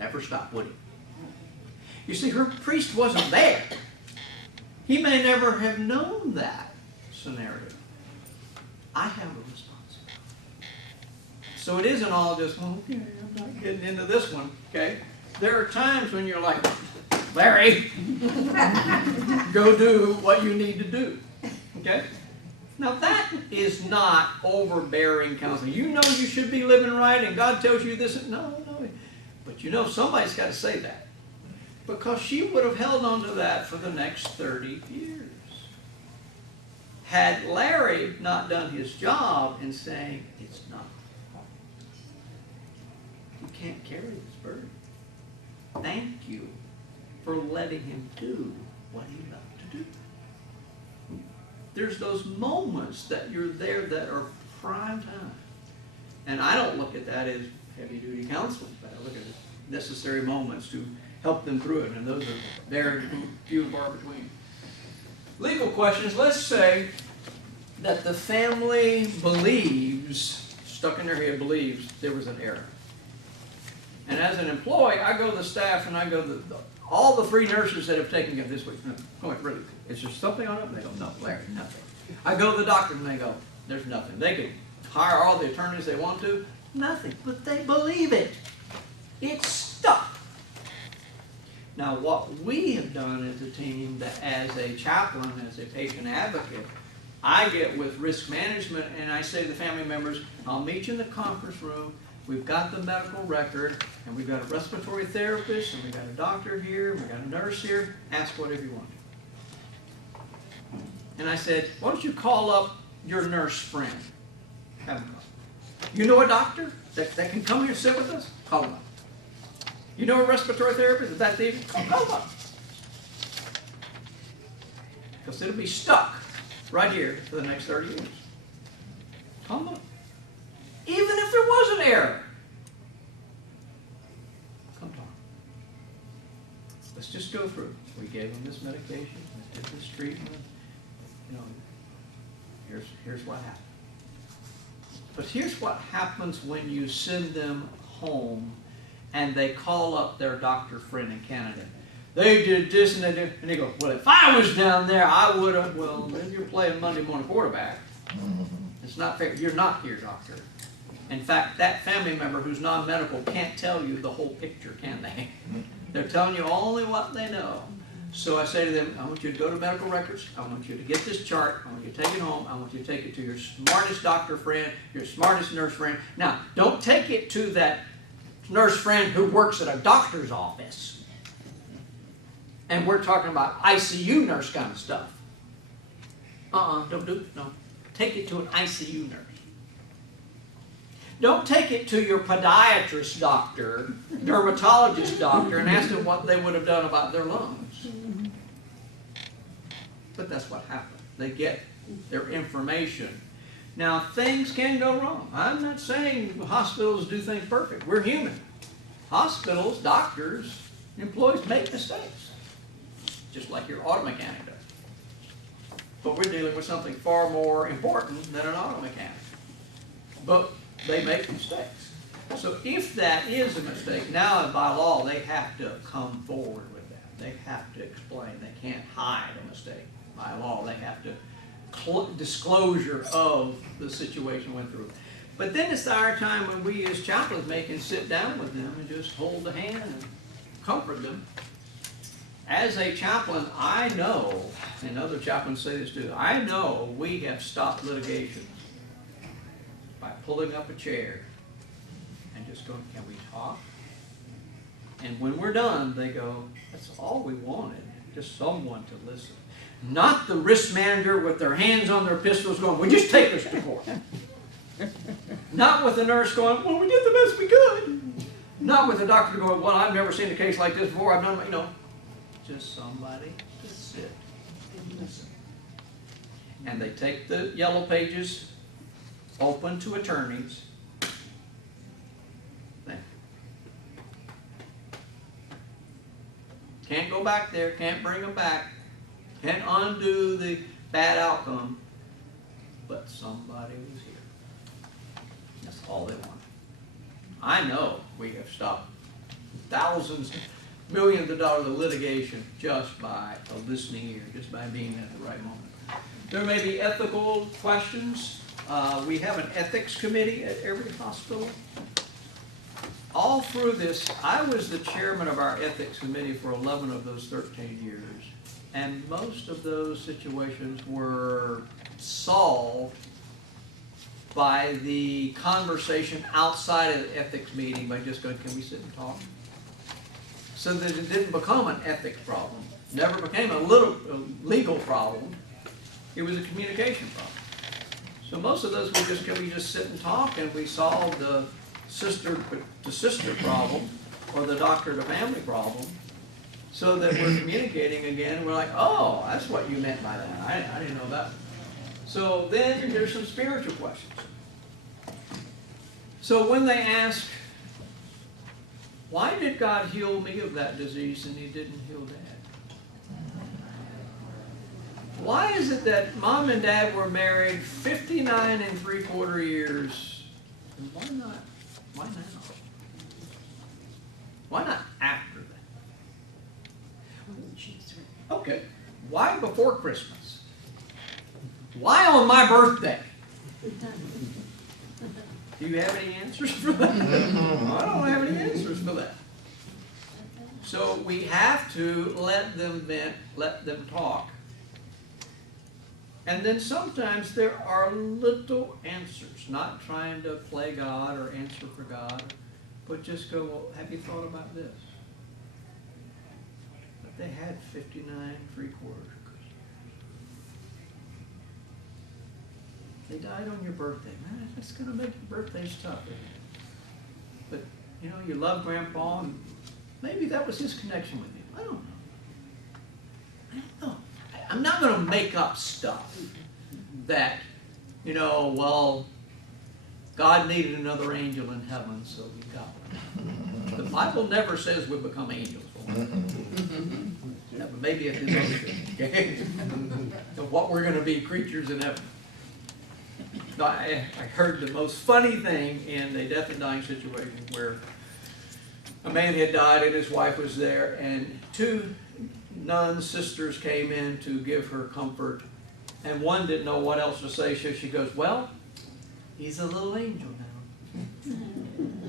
never stop, would he? You see, her priest wasn't there. He may never have known that scenario. I have a responsibility. So it isn't all just, well, okay, I'm not getting into this one, okay? There are times when you're like, Larry, go do what you need to do, okay? Now that is not overbearing counseling. You know you should be living right and God tells you this. No. But you know somebody's got to say that. Because she would have held on to that for the next 30 years. Had Larry not done his job in saying, it's not hard. You can't carry this burden. Thank you for letting him do what he loved to do. There's those moments that you're there that are prime time. And I don't look at that as heavy-duty counseling, but I look at it as necessary moments to help them through it, and those are very few and far between. Legal questions. Let's say that the family believes, stuck in their head, believes there was an error. And as an employee, I go to the staff and I go to all the 3 nurses that have taken it this week. No, really, is there something on it? And they go, no, Larry, nothing. I go to the doctor and they go, there's nothing. They could hire all the attorneys they want to, nothing. But they believe it. It's stuck. Now, what we have done as a team, that as a chaplain, as a patient advocate, I get with risk management and I say to the family members, I'll meet you in the conference room. We've got the medical record, and we've got a respiratory therapist, and we've got a doctor here, and we've got a nurse here. Ask whatever you want. And I said, why don't you call up your nurse friend? Have him come. You know a doctor that can come here and sit with us? Call him up. You know a respiratory therapist? Is that the evening? Call him up. Because it'll be stuck right here for the next 30 years. Call him up. Even if there was an error. Come talk. Let's just go through. We gave him this medication. We did this treatment. You know, here's what happened. But here's what happens when you send them home and they call up their doctor friend in Canada. They did this and they did, and they go, well, if I was down there, I would have. Well, then you're playing Monday morning quarterback. It's not fair. You're not here, doctor. In fact, that family member who's non-medical can't tell you the whole picture, can they? They're telling you only what they know. So I say to them, I want you to go to medical records. I want you to get this chart. I want you to take it home. I want you to take it to your smartest doctor friend, your smartest nurse friend. Now, don't take it to that nurse friend who works at a doctor's office. And we're talking about ICU nurse kind of stuff. Don't do it. No. Take it to an ICU nurse. Don't take it to your podiatrist doctor, dermatologist doctor, and ask them what they would have done about their lungs. But that's what happened. They get their information. Now, things can go wrong. I'm not saying hospitals do things perfect. We're human. Hospitals, doctors, employees make mistakes, just like your auto mechanic does. But we're dealing with something far more important than an auto mechanic. But they make mistakes. So if that is a mistake, now by law they have to come forward with that. They have to explain. They can't hide a mistake. By law they have to disclosure of the situation went through. But then it's our time when we as chaplains can sit down with them and just hold the hand and comfort them. As a chaplain, I know, and other chaplains say this too, I know we have stopped litigation by pulling up a chair and just going, can we talk? And when we're done, they go, that's all we wanted, just someone to listen. Not the risk manager with their hands on their pistols going, well, just take us to court. Not with the nurse going, well, we did the best we could. Not with the doctor going, well, I've never seen a case like this before. I've done, just somebody to sit and listen. And they take the yellow pages, open to attorneys. Can't go back there, can't bring them back, can't undo the bad outcome, but somebody was here. That's all they want. I know we have stopped thousands, millions of dollars of litigation just by a listening ear, just by being at the right moment. There may be ethical questions. We have an ethics committee at every hospital. All through this, I was the chairman of our ethics committee for 11 of those 13 years. And most of those situations were solved by the conversation outside of the ethics meeting by just going, can we sit and talk? So that it didn't become an ethics problem. Never became a legal problem. It was a communication problem. So most of those we just sit and talk, and we solved the sister to sister problem or the doctor to family problem, so that we're communicating again. And we're like, oh, that's what you meant by that. I didn't know that. So then there's some spiritual questions. So when they ask, why did God heal me of that disease and he didn't heal Dad? Why is it that Mom and Dad were married 59 3/4 years? And why not? Why now? Why not after that? Okay. Why before Christmas? Why on my birthday? Do you have any answers for that? I don't have any answers for that. So we have to let them vent, let them talk. And then sometimes there are little answers, not trying to play God or answer for God, but just go, well, have you thought about this? But they had 59 3/4. They died on your birthday. Man, that's going to make your birthdays tough, isn't it? But, you know, you love Grandpa, and maybe that was his connection with you. I don't know. I'm not going to make up stuff that, you know, well, God needed another angel in heaven, so we got one. The Bible never says we become angels. That may be a devotion, okay? Of what we're going to be, creatures in heaven. I heard the most funny thing in a death and dying situation where a man had died and his wife was there, and two nun sisters came in to give her comfort, and one didn't know what else to say, so she goes, well, he's a little angel now.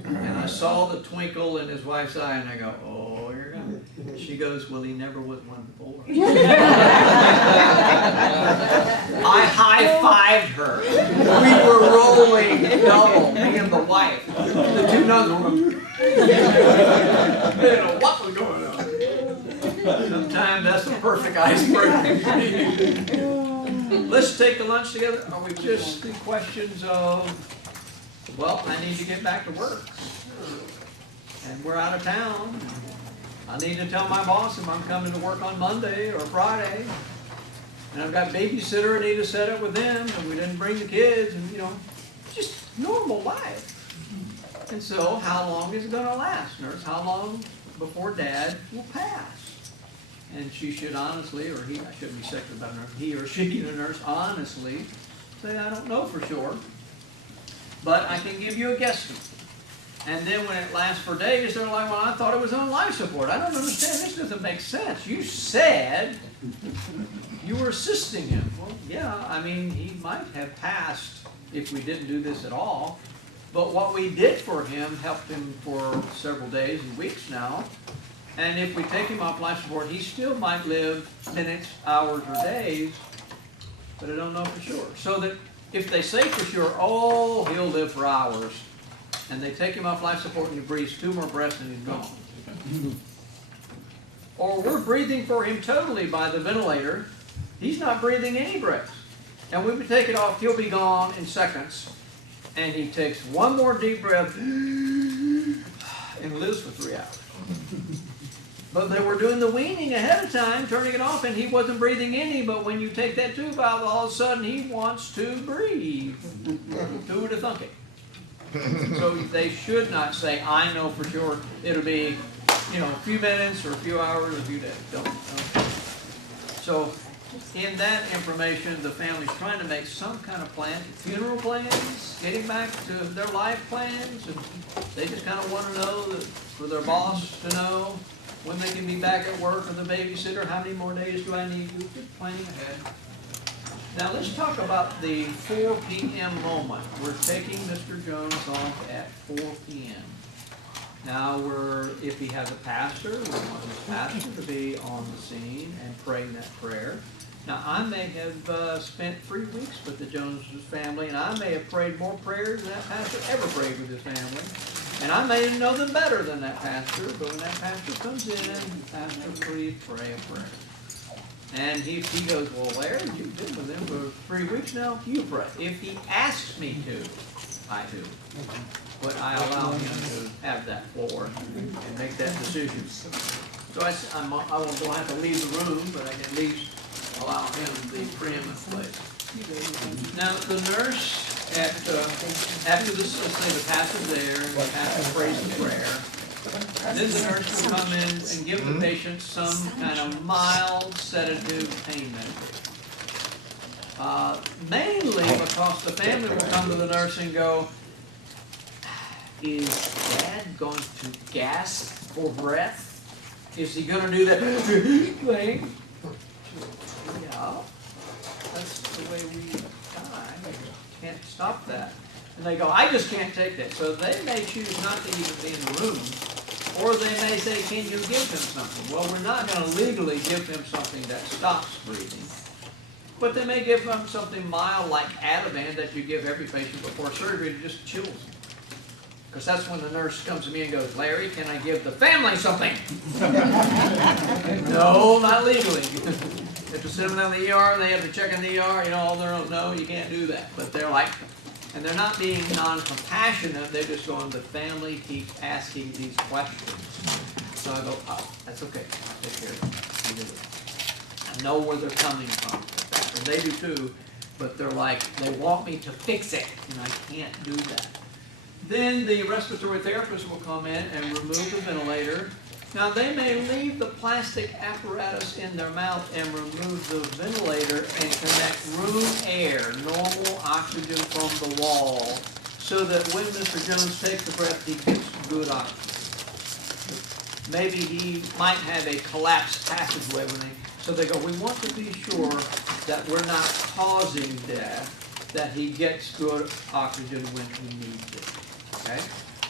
And I saw the twinkle in his wife's eye, and I go, oh, here you go. She goes, well, he never was one before. I high-fived her. We were rolling double, me and the wife. The two nuns were they didn't know what was going on. Sometimes that's the perfect icebreaker. Let's take the lunch together. Are we just the questions of, well, I need to get back to work, and we're out of town. I need to tell my boss if I'm coming to work on Monday or Friday, and I've got a babysitter I need to set up with them, and we didn't bring the kids, and, you know, just normal life. And so, how long is it going to last, nurse? How long before Dad will pass? And she should honestly, or he, I shouldn't be second about nurse, he or she, the nurse, honestly say, I don't know for sure, but I can give you a guesstimate. And then when it lasts for days, they're like, well, I thought it was on life support. I don't understand. This doesn't make sense. You said you were assisting him. Well, yeah, I mean, he might have passed if we didn't do this at all. But what we did for him helped him for several days and weeks now. And if we take him off life support, he still might live minutes, hours, or days, but I don't know for sure. So that if they say for sure, oh, he'll live for hours, and they take him off life support and he breathes 2 more breaths and he's gone. Or we're breathing for him totally by the ventilator. He's not breathing any breaths. And when we take it off, he'll be gone in seconds. And he takes 1 more deep breath and lives for 3 hours. But they were doing the weaning ahead of time, turning it off, and he wasn't breathing any, but when you take that tube out, all of a sudden he wants to breathe. Do it a thunking. So they should not say, I know for sure it'll be, you know, a few minutes or a few hours or a few days. Don't. So in that information, the family's trying to make some kind of plan, funeral plans, getting back to their life plans, and they just kind of want to know that for their boss to know when they can be back at work, or the babysitter, how many more days do I need? You're just planning ahead. Now let's talk about the 4 p.m. moment. We're taking Mr. Jones off at 4 p.m. Now if he has a pastor, we want his pastor to be on the scene and praying that prayer. Now I may have spent 3 weeks with the Jones family, and I may have prayed more prayers than that pastor ever prayed with his family. And I may know them better than that pastor, but when that pastor comes in, pastor, please pray a prayer. And he goes, well, Larry, you've been with him for 3 weeks now, you pray. If he asks me to, I do. But I allow him to have that floor and make that decision. So I don't have to leave the room, but I can at least allow him the preeminent place. Now, the nurse, after this, let's say the pastor's there, and the pastor prays the prayer, then the nurse will come in and give the patient some kind of mild sedative pain medication. Mainly because the family will come to the nurse and go, is Dad going to gasp for breath? Is he going to do that thing? Yeah, that's the way we die. Can't stop that. And they go, I just can't take that. So they may choose not to even be in the room. Or they may say, can you give him something? Well, we're not going to legally give him something that stops breathing. But they may give him something mild like Ativan that you give every patient before surgery to just chills them. Because that's when the nurse comes to me and goes, Larry, can I give the family something? No, not legally. You have to sit them down in the ER, they have to check in the ER, all their own. No, you can't do that. But they're like, and they're not being non-compassionate, they're just going, the family keeps asking these questions. So I go, oh, that's okay, I'll take care of it. I know where they're coming from. And they do too, but they're like, they want me to fix it, and I can't do that. Then the respiratory therapist will come in and remove the ventilator. Now they may leave the plastic apparatus in their mouth and remove the ventilator and connect room air, normal oxygen from the wall, so that when Mr. Jones takes the breath, he gets good oxygen. Maybe he might have a collapsed passageway so they go, we want to be sure that we're not causing death, that he gets good oxygen when he needs it. Okay?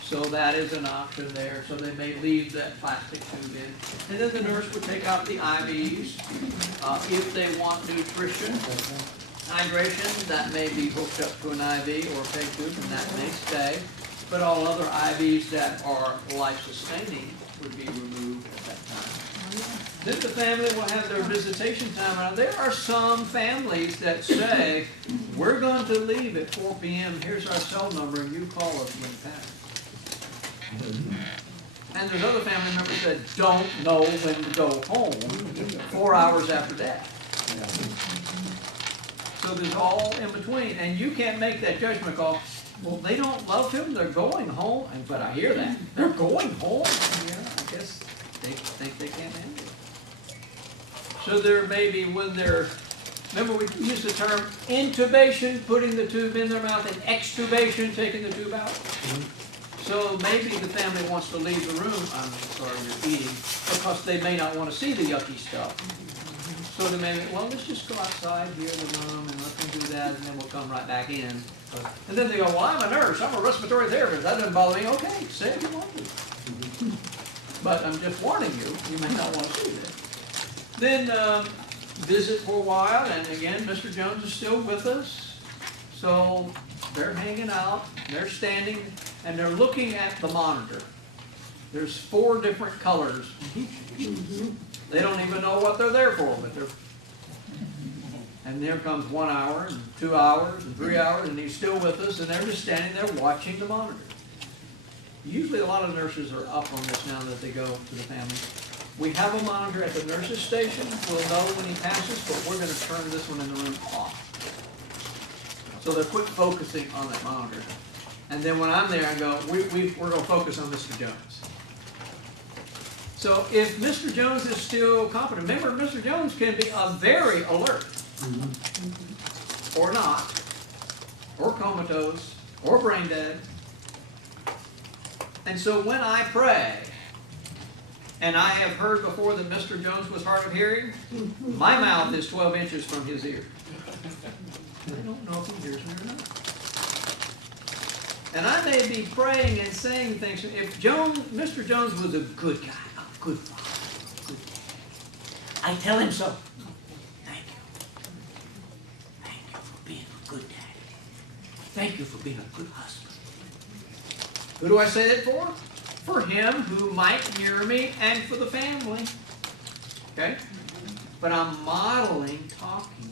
So that is an option there. So they may leave that plastic tube in. And then the nurse would take out the IVs. If they want nutrition, hydration, that may be hooked up to an IV or a peg tube, and that may stay. But all other IVs that are life-sustaining would be removed at that time. Then the family will have their visitation time. Now, there are some families that say, we're going to leave at 4 p.m. Here's our cell number, and you call us when pass. And there's other family members that don't know when to go home 4 hours after that. So there's all in between. And you can't make that judgment call, well, they don't love him, they're going home. But I hear that. They're going home? Yeah, I guess they think they can't handle it. So there may be when they're, remember we used the term intubation, putting the tube in their mouth, and extubation, taking the tube out. So maybe the family wants to leave the room, I'm sorry you're eating, because they may not want to see the yucky stuff. So they may, well, let's just go outside here in the room and let them do that, and then we'll come right back in. And then they go, well, I'm a nurse, I'm a respiratory therapist, that doesn't bother me. Okay, say if you want to. But I'm just warning you, you may not want to see this. Then visit for a while, and again, Mr. Jones is still with us. So they're hanging out, they're standing, and they're looking at the monitor. There's 4 different colors. They don't even know what they're there for, but they're. And there comes 1 hour, and 2 hours, and 3 hours, and he's still with us, and they're just standing there watching the monitor. Usually a lot of nurses are up on this now that they go to the family. We have a monitor at the nurse's station. We'll know when he passes, but we're going to turn this one in the room off. So they're quit focusing on that monitor. And then when I'm there, I go, we're going to focus on Mr. Jones. So if Mr. Jones is still competent, remember Mr. Jones can be very alert, or not, or comatose, or brain dead. And so when I pray, and I have heard before that Mr. Jones was hard of hearing, my mouth is 12 inches from his ear. I don't know if he hears me or not. And I may be praying and saying things. If Mr. Jones was a good guy, a good father, a good dad, I tell him so. Thank you. Thank you for being a good dad. Thank you for being a good husband. Who do I say that for? For him who might hear me and for the family. Okay? But I'm modeling talking.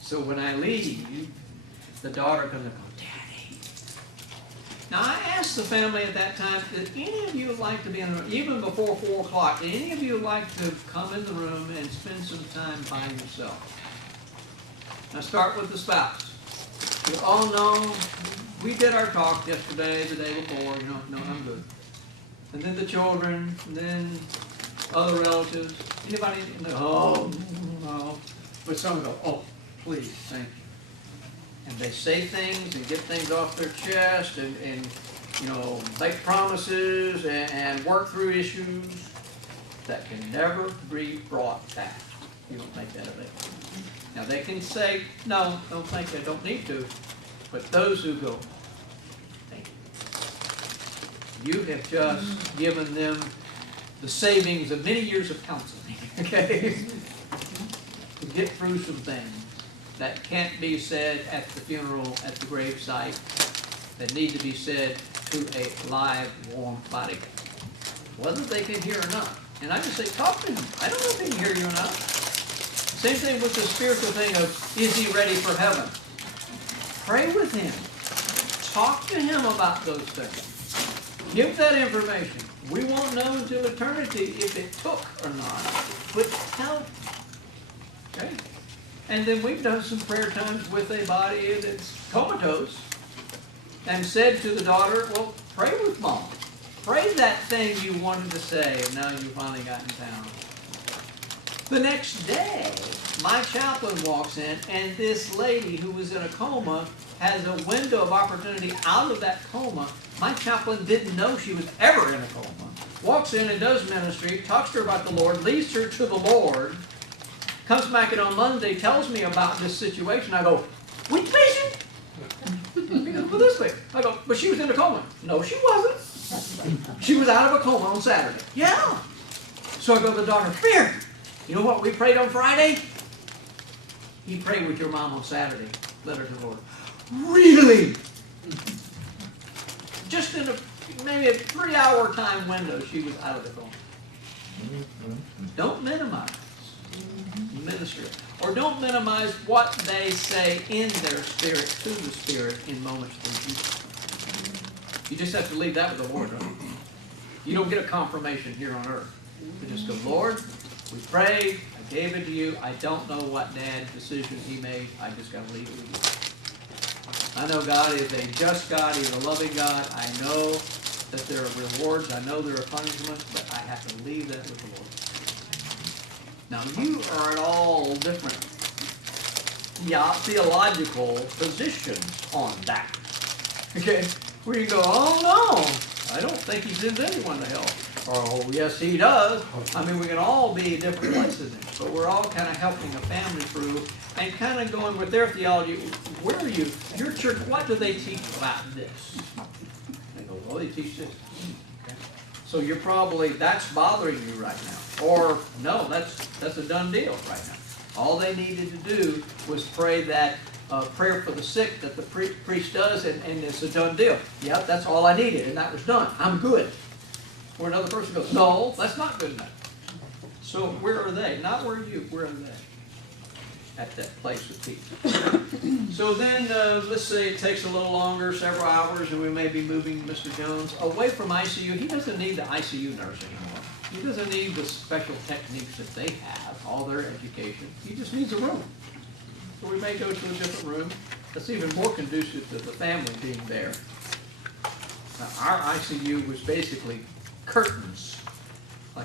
So when I leave, the daughter comes and goes, Daddy. Now I asked the family at that time, did any of you like to be in the room, even before 4 o'clock, did any of you like to come in the room and spend some time by yourself? Now start with the spouse. You all know, we did our talk yesterday, the day before, no, I'm good. And then the children, and then other relatives. Anybody? Oh, no. But some go, oh, please, thank you. And they say things and get things off their chest and make promises and work through issues that can never be brought back. You don't make that available. Now they can say, no, don't think they don't need to. But those who go, thank you. You have just given them the savings of many years of counseling, okay? To get through some things that can't be said at the funeral, at the gravesite, that need to be said to a live, warm body, whether they can hear or not. And I just say, talk to him. I don't know if he can hear you or not. Same thing with the spiritual thing of, is he ready for heaven? Pray with him. Talk to him about those things. Give that information. We won't know until eternity if it took or not. But tell him. Okay? And then we've done some prayer times with a body that's comatose and said to the daughter, well, pray with Mom. Pray that thing you wanted to say and now you finally got in town. The next day, my chaplain walks in and this lady who was in a coma has a window of opportunity out of that coma. My chaplain didn't know she was ever in a coma. Walks in and does ministry, talks to her about the Lord, leads her to the Lord, comes back in on Monday, tells me about this situation. I go, which patient? Well, this way. I go, but she was in a coma. No, she wasn't. She was out of a coma on Saturday. Yeah. So I go to the doctor, Fear, you know what we prayed on Friday? He prayed with your mom on Saturday. Led her to the Lord. Really? Just in maybe a 3-hour time window, she was out of the coma. Don't minimize ministry. Or don't minimize what they say in their spirit to the Spirit in moments when you just have to leave that with the Lord. Right? You don't get a confirmation here on earth. You just go, Lord, we prayed, I gave it to you, I don't know what Dad's decision he made, I just got to leave it with you. I know God is a just God, He's a loving God, I know that there are rewards, I know there are punishments, but I have to leave that with the Lord. Now you are in all different theological positions on that. Okay? Where you go, oh no, I don't think He sends anyone to hell. Or, oh yes He does. I mean, we can all be in different places, but we're all kind of helping a family through and kind of going with their theology. Where are you? Your church, what do they teach about this? They go, well, they teach this. Okay. So you're probably, that's bothering you right now. Or, no, that's a done deal right now. All they needed to do was pray that prayer for the sick that the priest does, and it's a done deal. Yep, that's all I needed, and that was done. I'm good. Or another person goes, no, that's not good enough. So where are they? Not where you, where are they? At that place of peace. So then, let's say it takes a little longer, several hours, and we may be moving Mr. Jones away from ICU. He doesn't need the ICU nurse anymore. He doesn't need the special techniques that they have, all their education. He just needs a room. So we may go to a different room that's even more conducive to the family being there. Now, our ICU was basically curtains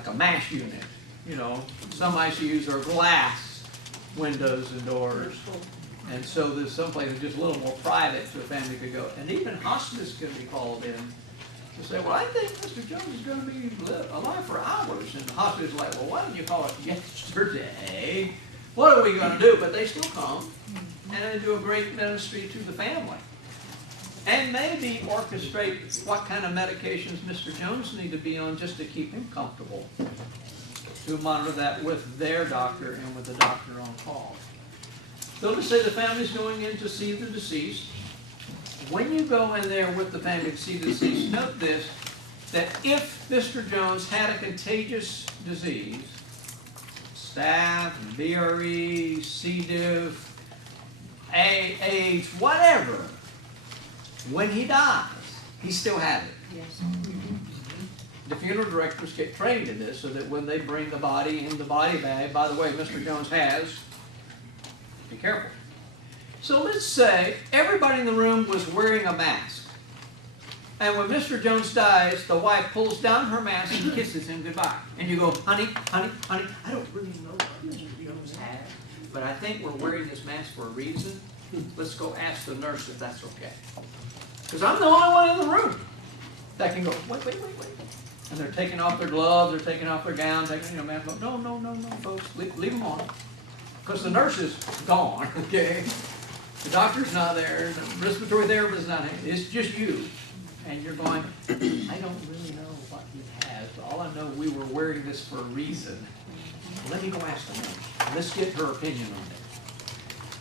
like a MASH unit. You know, some ICUs are glass windows and doors. And so there's some places just a little more private so a family could go. And even hospice can be called in to say, well, I think Mr. Jones is going to be alive for hours. And the hospice is like, well, why didn't you call it yesterday? What are we going to do? But they still come and they do a great ministry to the family. And maybe orchestrate what kind of medications Mr. Jones need to be on just to keep him comfortable. To monitor that with their doctor and with the doctor on call. So let's say the family's going in to see the deceased. When you go in there with the family to see the deceased, note this, that if Mr. Jones had a contagious disease, staph, VRE, C. diff, AIDS, whatever, when he dies, he still had it. Yes. The funeral directors get trained in this so that when they bring the body in the body bag, by the way, Mr. Jones has, be careful. So let's say everybody in the room was wearing a mask. And when Mr. Jones dies, the wife pulls down her mask and kisses him goodbye. And you go, honey, honey, honey, I don't really know what Mr. Jones had, but I think we're wearing this mask for a reason. Let's go ask the nurse if that's okay. Because I'm the only one in the room that can go, wait. And they're taking off their gloves, they're taking off their gown, taking, mask off. No, folks, leave them on. Because the nurse is gone, okay? The doctor's not there, the respiratory therapist is not there. It's just you. And you're going, I don't really know what he has, but all I know, we were wearing this for a reason. Let me go ask the nurse. Let's get her opinion on it.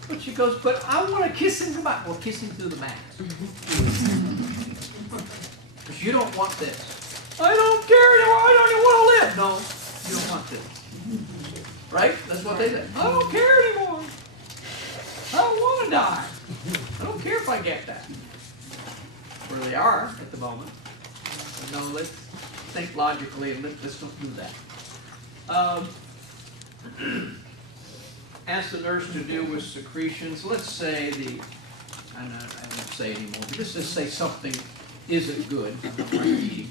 But she goes, but I want to kiss him goodbye. Well, kiss him through the mask. Because you don't want this. I don't care anymore. I don't even want to live. No, you don't want this. Right? That's what they say. I don't care anymore. I don't want to die. I don't care if I get that. Where they are at the moment. But no, let's think logically and let's don't do that. Ask the nurse to deal with secretions. Let's say I won't say anymore, but let's just say something isn't good. I'm not eating.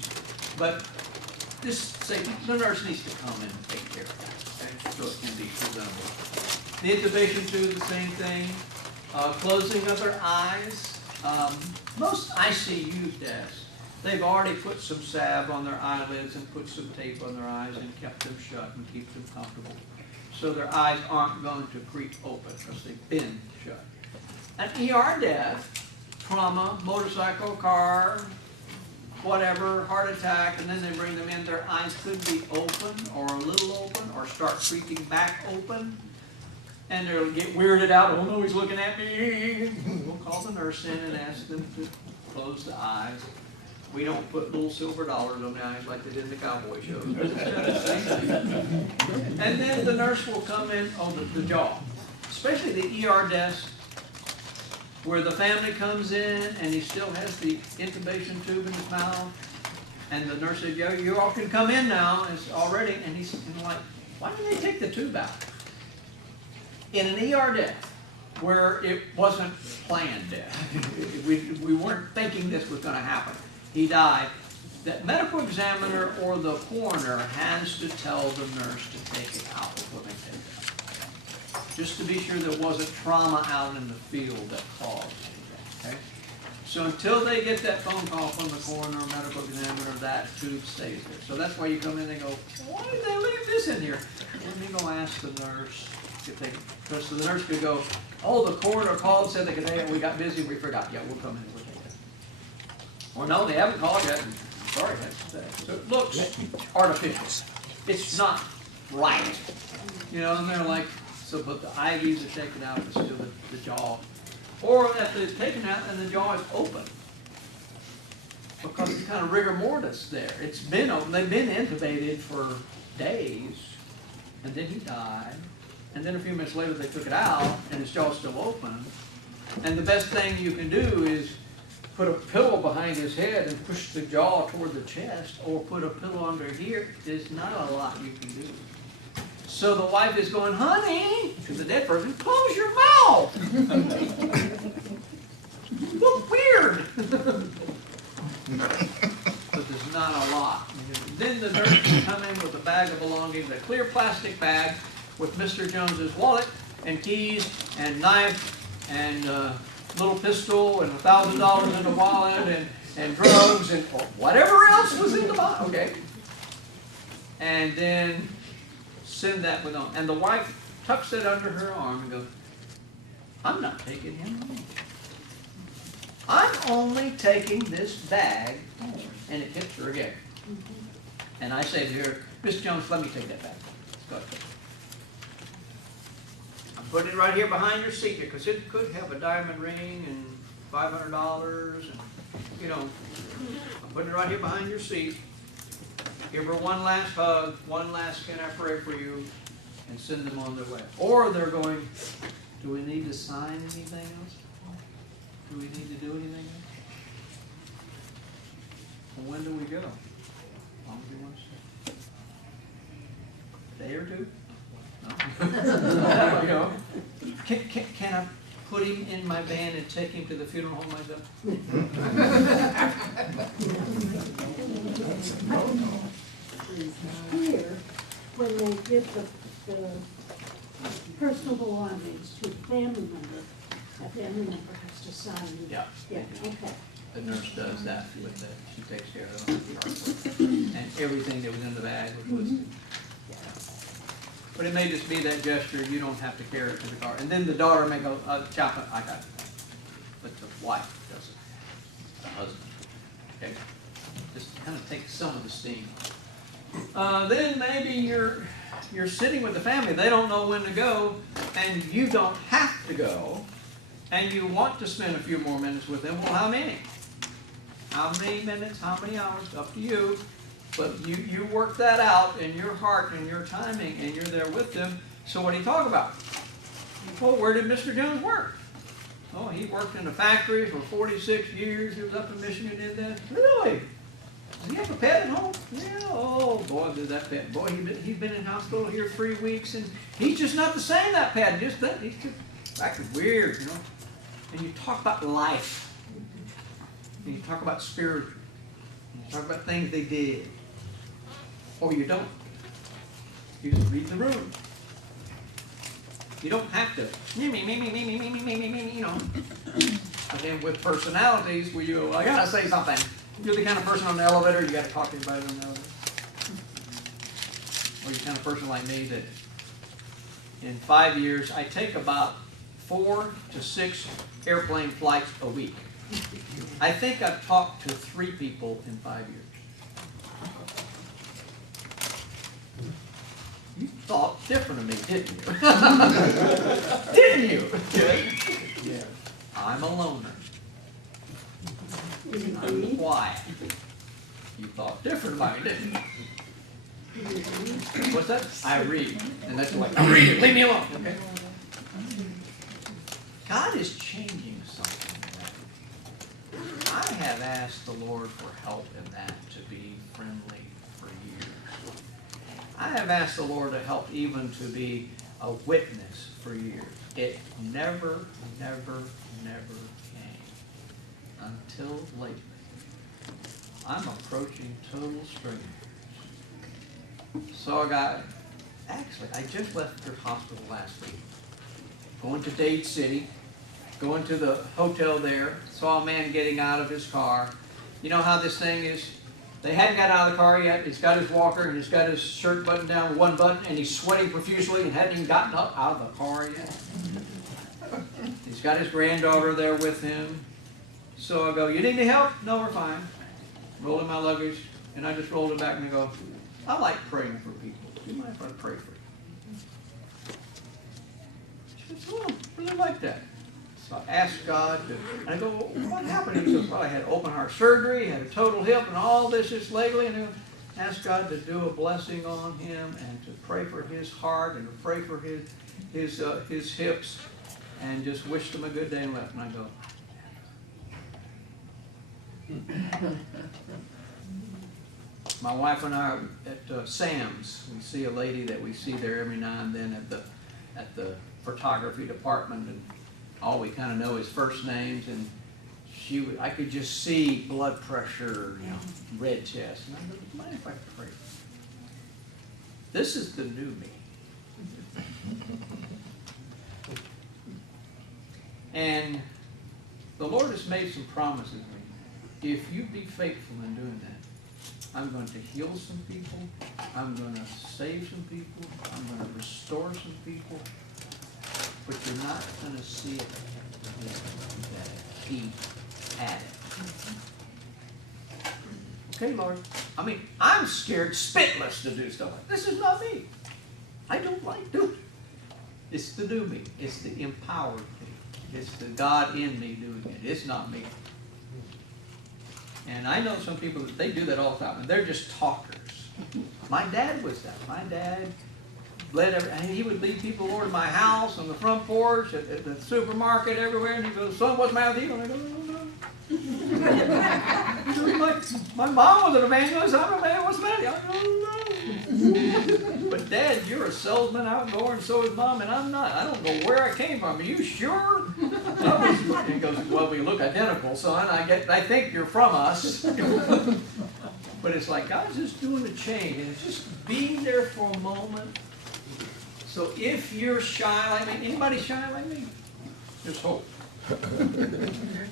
But just say the nurse needs to come in and take care of that, okay? So it can be presentable. The intubation tube, the same thing. Closing of their eyes. Most ICU deaths, they've already put some salve on their eyelids and put some tape on their eyes and kept them shut and keep them comfortable. So their eyes aren't going to creep open because they've been shut. An ER death, trauma, motorcycle, car, whatever, heart attack, and then they bring them in, their eyes could be open or a little open or start creeping back open. And they'll get weirded out. Oh no, he's looking at me. We'll call the nurse in and ask them to close the eyes. We don't put little silver dollars on the eyes like they did in the cowboy shows. And then the nurse will come in on the jaw. Especially the ER desk where the family comes in and he still has the intubation tube in his mouth. And the nurse said, yeah, you all can come in now. And it's already, and he's like, why didn't they take the tube out? In an ER death, where it wasn't planned death, we weren't thinking this was going to happen. He died. The medical examiner or the coroner has to tell the nurse to take it out before they take it out. Just to be sure there wasn't trauma out in the field that caused it. Okay? So until they get that phone call from the coroner or medical examiner, that tube stays there. So that's why you come in and go, why did they leave this in here? Let me go ask the nurse. Because the nurse could go, oh, the coroner called, said they could, hey, we got busy, we forgot. Yeah, we'll come in and we'll take it. Or no, they haven't called yet. Sorry, so it looks artificial. It's not right. You know, and they're like, so, but the IVs are taken out, it's still the jaw. Or if they're taken out and the jaw is open. Because it's kind of rigor mortis there. It's been open, they've been intubated for days, and then he died. And then a few minutes later they took it out and his jaw's still open. And the best thing you can do is put a pillow behind his head and push the jaw toward the chest, or put a pillow under here. There's not a lot you can do. So the wife is going, honey, to the dead person, close your mouth. Look weird. But there's not a lot. Then the nurse will come in with a bag bag of belongings, a clear plastic bag with Mr. Jones's wallet and keys and knife and little pistol and $1,000 in the wallet and drugs and whatever else was in the box. Okay. And then send that with them. And the wife tucks it under her arm and goes, I'm not taking him home. I'm only taking this bag home. And it hits her again. And I say to her, Miss Jones, let me take that bag. Let's go ahead. I'm putting it right here behind your seat because it could have a diamond ring and $500 and, you know, I'm putting it right here behind your seat. Give her one last hug, one last can I pray for you, and send them on their way. Or they're going, do we need to sign anything else? Do we need to do anything else? Well, when do we go? How long do you want to stay? A day or two? No. You know, can I put him in my van and take him to the funeral home myself? Here, when they give the personal belongings to a family member, a family member has to sign. Yeah. Yeah, okay. The nurse does that with the, she takes care of it. And everything that was in the bag was listed. Yeah. But it may just be that gesture, you don't have to carry it to the car. And then the daughter may go, Chapa, I got it. But the wife doesn't. The husband. Okay? Just kind of take some of the steam. Then maybe you're sitting with the family, they don't know when to go, and you don't have to go, and you want to spend a few more minutes with them. Well, how many? How many minutes, how many hours, up to you. But you work that out in your heart and your timing, and you're there with them. So what do you talk about? Well, where did Mr. Jones work? Oh, he worked in a factory for 46 years. He was up in Michigan in that. Really? Does he have a pet at home? Yeah, oh boy, did that pet. Boy, he's been in hospital here 3 weeks, and he's just not the same, that pet. He's just acting weird, you know. And you talk about life. And you talk about spiritual. And you talk about things they did. Or you don't. You just read the room. You don't have to, me, you know. But then with personalities, where you go, I gotta say something. You're the kind of person on the elevator, you got to talk to everybody on the elevator. Or you're the kind of person like me that in 5 years, I take about 4 to 6 airplane flights a week. I think I've talked to 3 people in 5 years. You thought different of me, didn't you? Didn't you? Yeah. I'm a loner. I'm quiet. You thought different about me, didn't you? What's that? I read. And that's like, I read. Leave me alone. Okay? God is changing something. I have asked the Lord for help in that, to be friendly for years. I have asked the Lord to help even to be a witness for years. It never came until lately. I'm approaching total strangers. So I just left the hospital last week, going to Dade City, going to the hotel there, saw a man getting out of his car. You know how this thing is? They hadn't got out of the car yet. He's got his walker and he's got his shirt buttoned down with one button, and he's sweating profusely and hadn't even gotten up out of the car yet. He's got his granddaughter there with him. So I go, you need any help? No, we're fine. Roll in my luggage, and I just rolled it back and I go, I like praying for people. Do you mind if I pray for you? She says, oh, I really like that. So I asked God to, and I go, well, what happened? He goes, well, I had open heart surgery, had a total hip, and all this just lately. And I asked God to do a blessing on him and to pray for his heart and to pray for his hips, and just wished him a good day and left. And I go, my wife and I are at Sam's. We see a lady that we see there every now and then at the photography department, and all we kind of know is first names. And I could just see blood pressure, you know, red chest. And I go, mind if I pray? This is the new me. And the Lord has made some promises to me. If you be faithful in doing that, I'm going to heal some people. I'm going to save some people. I'm going to restore some people. But you're not going to see it that He had it. Okay, Lord. I mean, I'm scared spitless to do stuff like this. This is not me. I don't like doing it. It's the new me. It's the empowered me. It's the God in me doing it. It's not me. And I know some people that they do that all the time, and they're just talkers. My dad was that. My dad he would lead people over to my house, on the front porch, at the supermarket, everywhere, and he'd go, "Son, what's the matter with you?" And I go, "No." My mom was an evangelist. I'm an evangelist. What's the matter? I don't know. But Dad, you're a salesman outgoing, so is Mom, and I'm not. I don't know where I came from. Are you sure? And he goes, "Well, we look identical, son. I think you're from us." But it's like God's just doing a change, and it's just being there for a moment. So if you're shy like me, anybody shy like me? There's hope.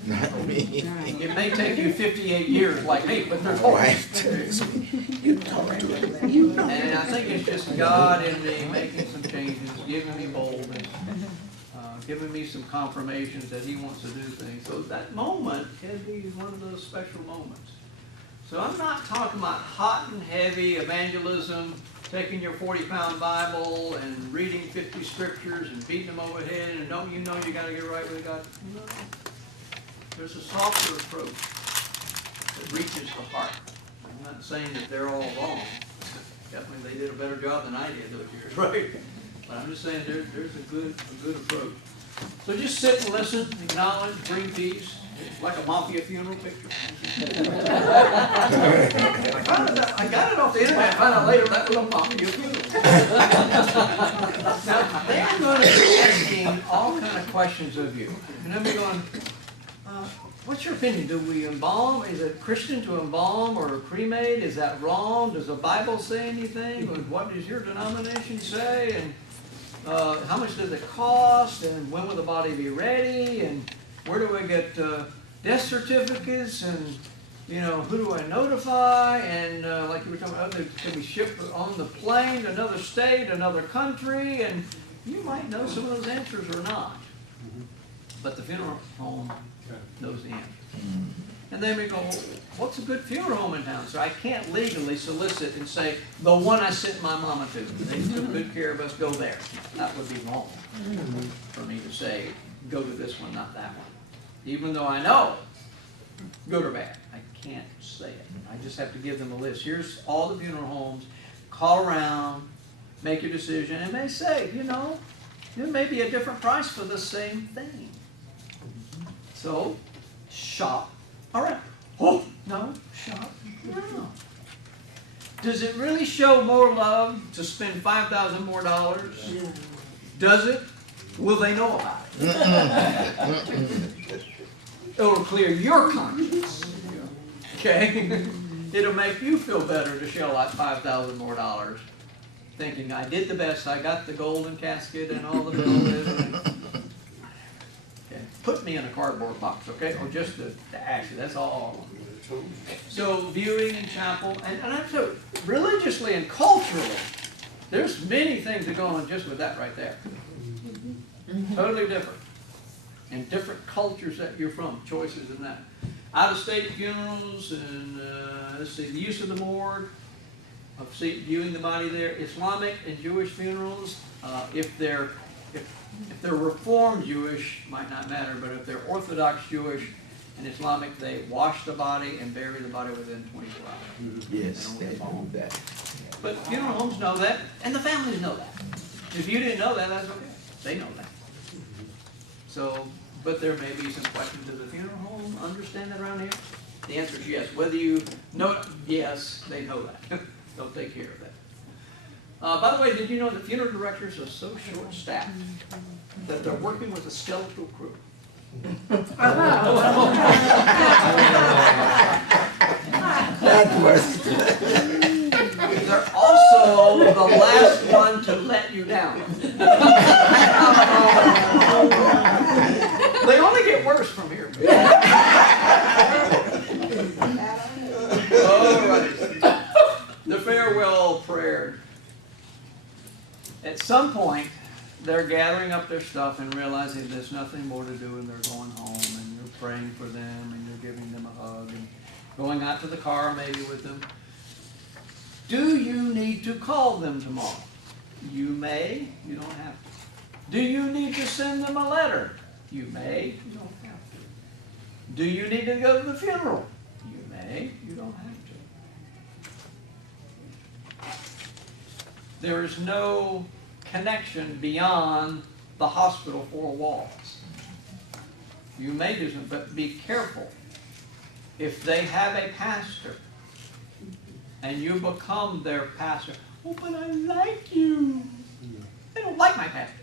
Not me. It may take you 58 years like me, but there's hope. You talk to him. And I think it's just God in me making some changes, giving me boldness, giving me some confirmations that He wants to do things. So that moment can be one of those special moments. So I'm not talking about hot and heavy evangelism, taking your 40-pound Bible and reading 50 scriptures and beating them over the head, and don't you know you got to get right with God? No. There's a softer approach that reaches the heart. I'm not saying that they're all wrong. Definitely they did a better job than I did those years, right? But I'm just saying there's a good approach. So just sit and listen, acknowledge, bring peace. It's like a mafia funeral picture. I got it off the internet. I found out later that was a mafia funeral. Now, they're going to be asking all kind of questions of you. And they'll be going, what's your opinion? Do we embalm? Is it Christian to embalm or cremate? Is that wrong? Does the Bible say anything? Or what does your denomination say? And how much does it cost? And when will the body be ready? And where do I get death certificates? And, who do I notify? And like you were talking about, can we ship on the plane to another state, another country? And you might know some of those answers or not. But the funeral home knows the answer. And then we go, what's a good funeral home in town? So I can't legally solicit and say, the one I sent my mama to. They took good care of us, go there. That would be wrong for me to say, go to this one, not that one. Even though I know, good or bad, I can't say it. I just have to give them a list. Here's all the funeral homes. Call around, make your decision, and they say, there may be a different price for the same thing. So, shop around. Oh, no, shop no. Does it really show more love to spend $5,000 more dollars? Yeah. Does it? Will they know about it? It'll clear your conscience. Okay? It'll make you feel better to shell out $5,000 more dollars, thinking I did the best. I got the golden casket and all the bills. Okay. Put me in a cardboard box, okay? Or just the ashes. That's all. So viewing in chapel, and I'm so religiously and culturally, there's many things that go on just with that right there. Totally different. And different cultures that you're from, choices in that. Out-of-state funerals and the use of the morgue, of viewing the body there. Islamic and Jewish funerals, if they're Reformed Jewish, might not matter, but if they're Orthodox Jewish and Islamic, they wash the body and bury the body within 24 hours. Yes, they know that. But funeral homes know that, and the families know that. If you didn't know that, that's okay. They know that. So, but there may be some questions of the funeral home. Understand that around here? The answer is yes. Whether you know it, yes, they know that. They'll take care of that. By the way, did you know that funeral directors are so short-staffed that they're working with a skeletal crew? That was. They're also the last one to let you down. They only get worse from here. All right. The farewell prayer. At some point, they're gathering up their stuff and realizing there's nothing more to do, and they're going home, and you're praying for them, and you're giving them a hug, and going out to the car maybe with them. Do you need to call them tomorrow? You may, you don't have to. Do you need to send them a letter? You may, you don't have to. Do you need to go to the funeral? You may, you don't have to. There is no connection beyond the hospital four walls. You may do something, but be careful. If they have a pastor and you become their pastor, oh, but I like you. They don't like my pastor.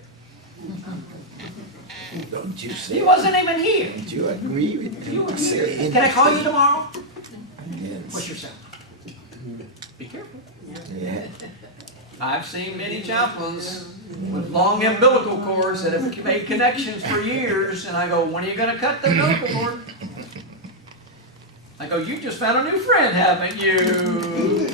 Don't you He say? wasn't even here. Don't you agree with me? Say Can I call you tomorrow? Yes. What's your sound? Be careful. Yeah. I've seen many chaplains with long umbilical cords that have made connections for years, and I go, when are you going to cut the umbilical cord? I go, you just found a new friend, haven't you?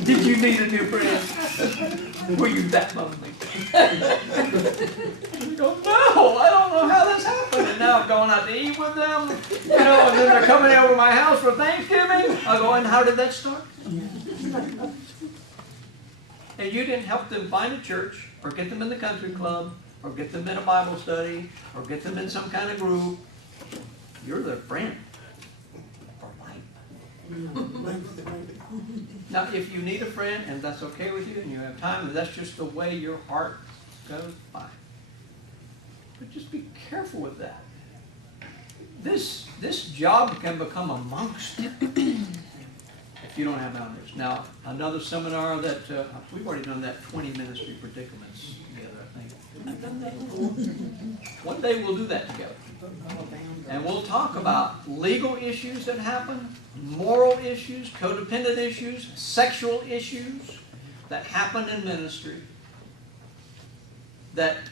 Did you need a new friend? Were you that lonely? I go, no, I don't know how this happened. And now I'm going out to eat with them, you know, and then they're coming over to my house for Thanksgiving. I go, and how did that start? And you didn't help them find a church, or get them in the country club, or get them in a Bible study, or get them in some kind of group. You're their friend for life. Now, if you need a friend, and that's okay with you, and you have time, and that's just the way your heart goes, fine. But just be careful with that. This job can become a monster if you don't have boundaries. Now, another seminar that, we've already done that 20 ministry predicaments together, I think. I've done that before. One day we'll do that together. And we'll talk about legal issues that happen, moral issues, codependent issues, sexual issues that happen in ministry. That,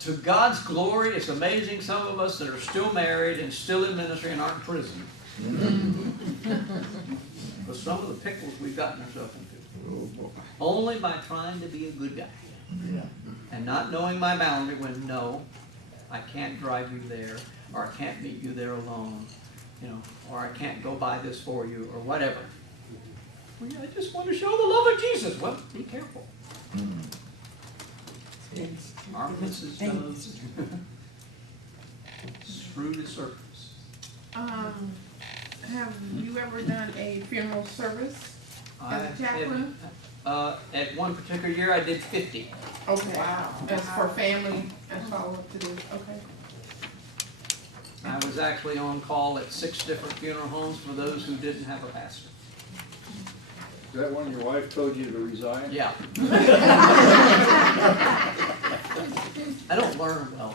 to God's glory, it's amazing some of us that are still married and still in ministry and aren't in prison. But some of the pickles we've gotten ourselves into. Only by trying to be a good guy. And not knowing my boundary when, no, I can't drive you there, or I can't meet you there alone, you know, or I can't go buy this for you, or whatever. Well, yeah, I just want to show the love of Jesus. Well, be careful. Armpits is doves. Through the surface. Have you ever done a funeral service as a chaplain? At one particular year, I did 50. Okay. Wow. As for family and follow up to this, okay. I was actually on call at 6 different funeral homes for those who didn't have a pastor. Is that when your wife told you to resign? Yeah. I don't learn well.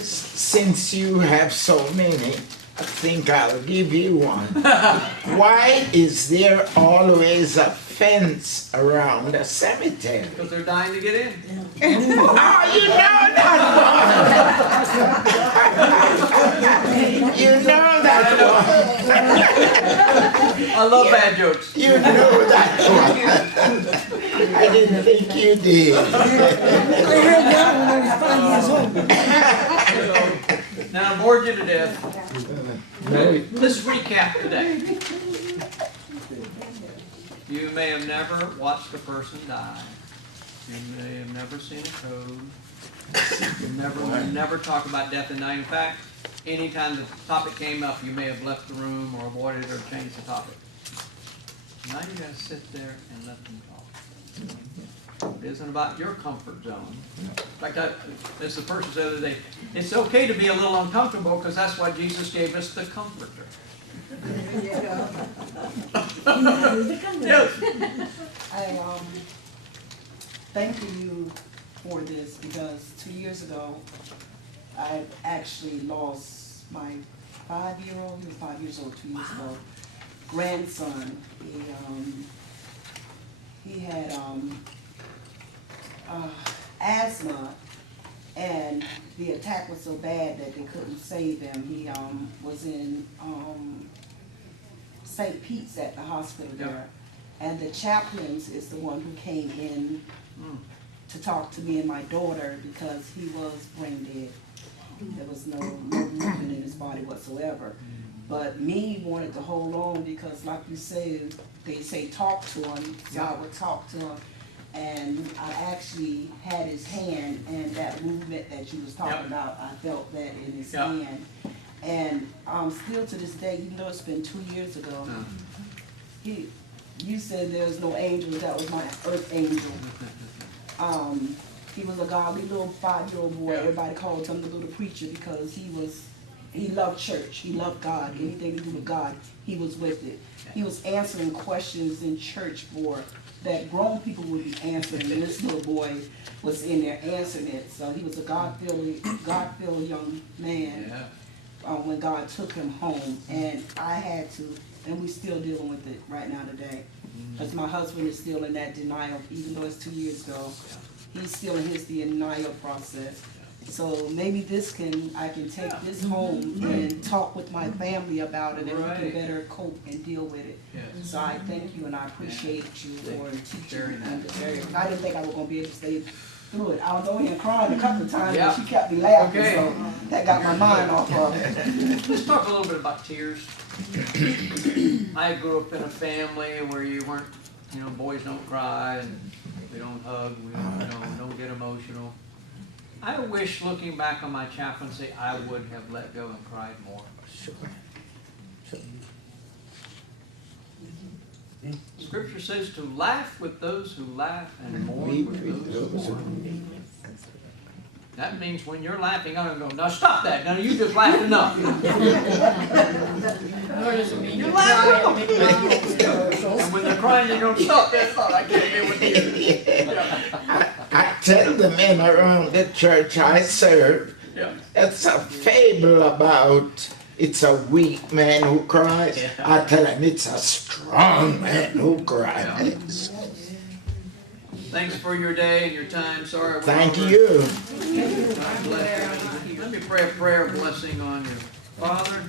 Since you have so many, I think I'll give you one. Why is there always a fence around a cemetery? Because they're dying to get in. Oh, you know that one. You know that one. I love bad jokes. You know that one. I didn't think you did. I heard that when I was 5 years old. Now, I bored you to death. Let's recap today. You may have never watched a person die. You may have never seen a code. You never talk about death and dying. In fact, anytime the topic came up, you may have left the room or avoided or changed the topic. Now you got to sit there and let them talk. It isn't about your comfort zone. In fact, as the person said the other day, it's okay to be a little uncomfortable because that's why Jesus gave us the Comforter. Yes. I thank you for this because 2 years ago I actually lost my 5-year-old, he was 5 years old 2 years ago, grandson. the attack was so bad that they couldn't save him. He was in St. Pete's at the hospital there. And the chaplains is the one who came in to talk to me and my daughter because he was brain dead. There was no movement in his body whatsoever. But me wanted to hold on because, like you said, they say talk to him, so I would talk to him. And I actually had his hand, and that movement that you was talking about, I felt that in his hand. And still to this day, even though it's been 2 years ago, you said there's no angels, that was my earth angel. He was a godly little 5-year-old boy. Everybody called him the little preacher because he loved church, he loved God, anything to do with God, he was with it. He was answering questions in church for that grown people would be answering, and this little boy was in there answering it. So he was a God-filled young man when God took him home. And I had to, and we're still dealing with it right now today. Because my husband is still in that denial, even though it's 2 years ago. He's still in his denial process. So maybe I can take this home and talk with my family about it, and we can better cope and deal with it. So I thank you and I appreciate you for teaching me this area. I didn't think I was going to be able to stay through it. I was over here crying a couple of times and she kept me laughing, so that got my mind off of it. Let's talk a little bit about tears. I grew up in a family where you weren't, boys don't cry and we don't hug, we don't get emotional. I wish, looking back on my chaplaincy, I would have let go and cried more. Scripture says to laugh with those who laugh and mourn with those who mourn. That means when you're laughing, I'm going to go, now stop that. Now you just laughed enough. You're laughing. And when they're crying, you don't stop that thought. I can't deal with you. I tell the men around the church I serve, it's a fable about it's a weak man who cries. I tell them it's a strong man who cries. Thanks for your day and your time. Sorry. Thank you. God bless you. Let me pray a prayer of blessing on you. Father,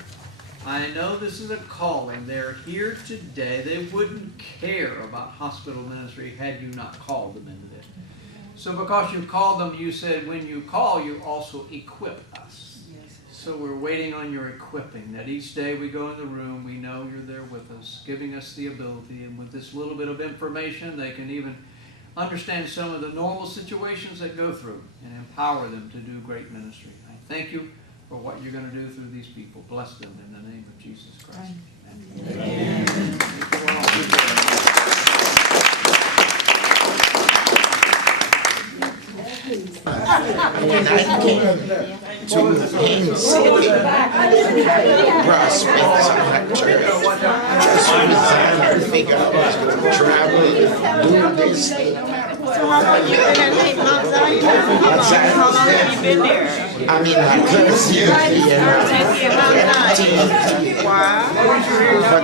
I know this is a calling. They're here today. They wouldn't care about hospital ministry had you not called them into this. So because you called them, you said when you call, you also equip us. So we're waiting on your equipping, that each day we go in the room, we know you're there with us, giving us the ability. And with this little bit of information, they can even understand some of the normal situations that go through and empower them to do great ministry. I thank you for what you're going to do through these people. Bless them in the name of Jesus Christ. Amen. When I came to Main City, prospects of the church, just resigned to figure out I was going to travel, do this. So how long you been at St. Mount Zion? How long have you been there? I mean, I couldn't see it here. Wow. But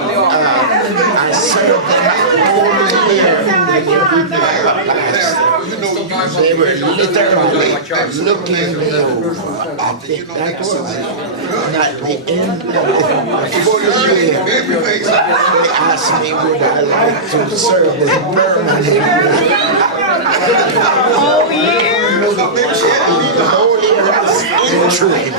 I served them a whole year in the past. They were literally looking me over. I think that was it. And at the end of the year, they asked me would I like to serve them permanently. Whole year? The whole year I was in training.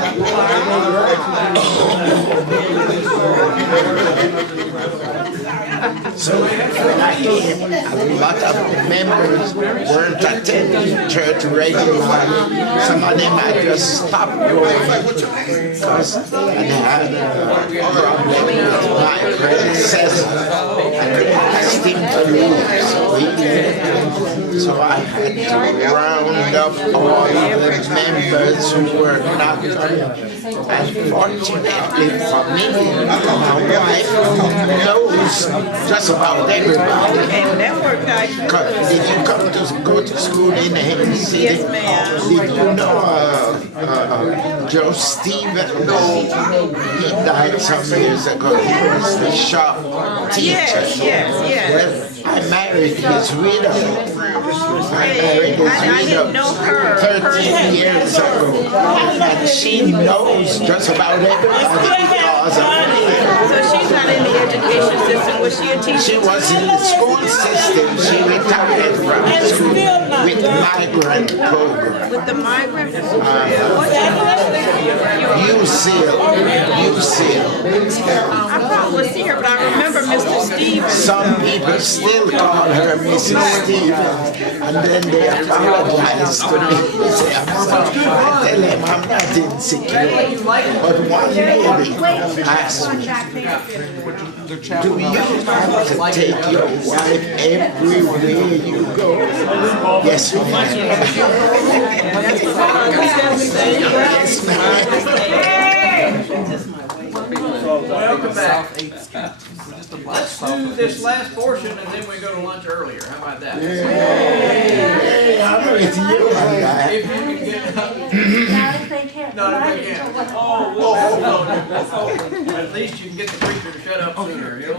So when I came, a lot of members weren't attending church regularly. Some of them had just stopped going because they had a problem with my predecessor. I couldn't ask him to leave, so I had to round up all the members who were not coming. And fortunately for me, my wife knows just about everybody. And that worked out. Did you come to go to school in Haiti City? Yes, ma'am. Did you know Joe Stevens? No. He died some years ago. He was the shop teacher. Yes. Well, I married his widow. I didn't know her. 13 years ago. And she knows just about everybody because of me. So she's not in the education system. Was she a teacher? She was in the school system. She retired from school with migrant program. With the migrant? I probably was here, but I remember Mr. Stevens. Some people still call her Mrs. Stevens, and then they apologize to me. They say, I'm sorry. I tell them I'm not insecure. But one lady asked me, do you have to take your wife everywhere you go? Yes, ma'am. Yes, ma'am. Welcome back. Let's do this last portion and then we go to lunch earlier. How about that? Hey, I'm with you on that. If you can get Now, if they can't, No, I they didn't can't. know what. At least you can get the preacher to shut up sooner, you know?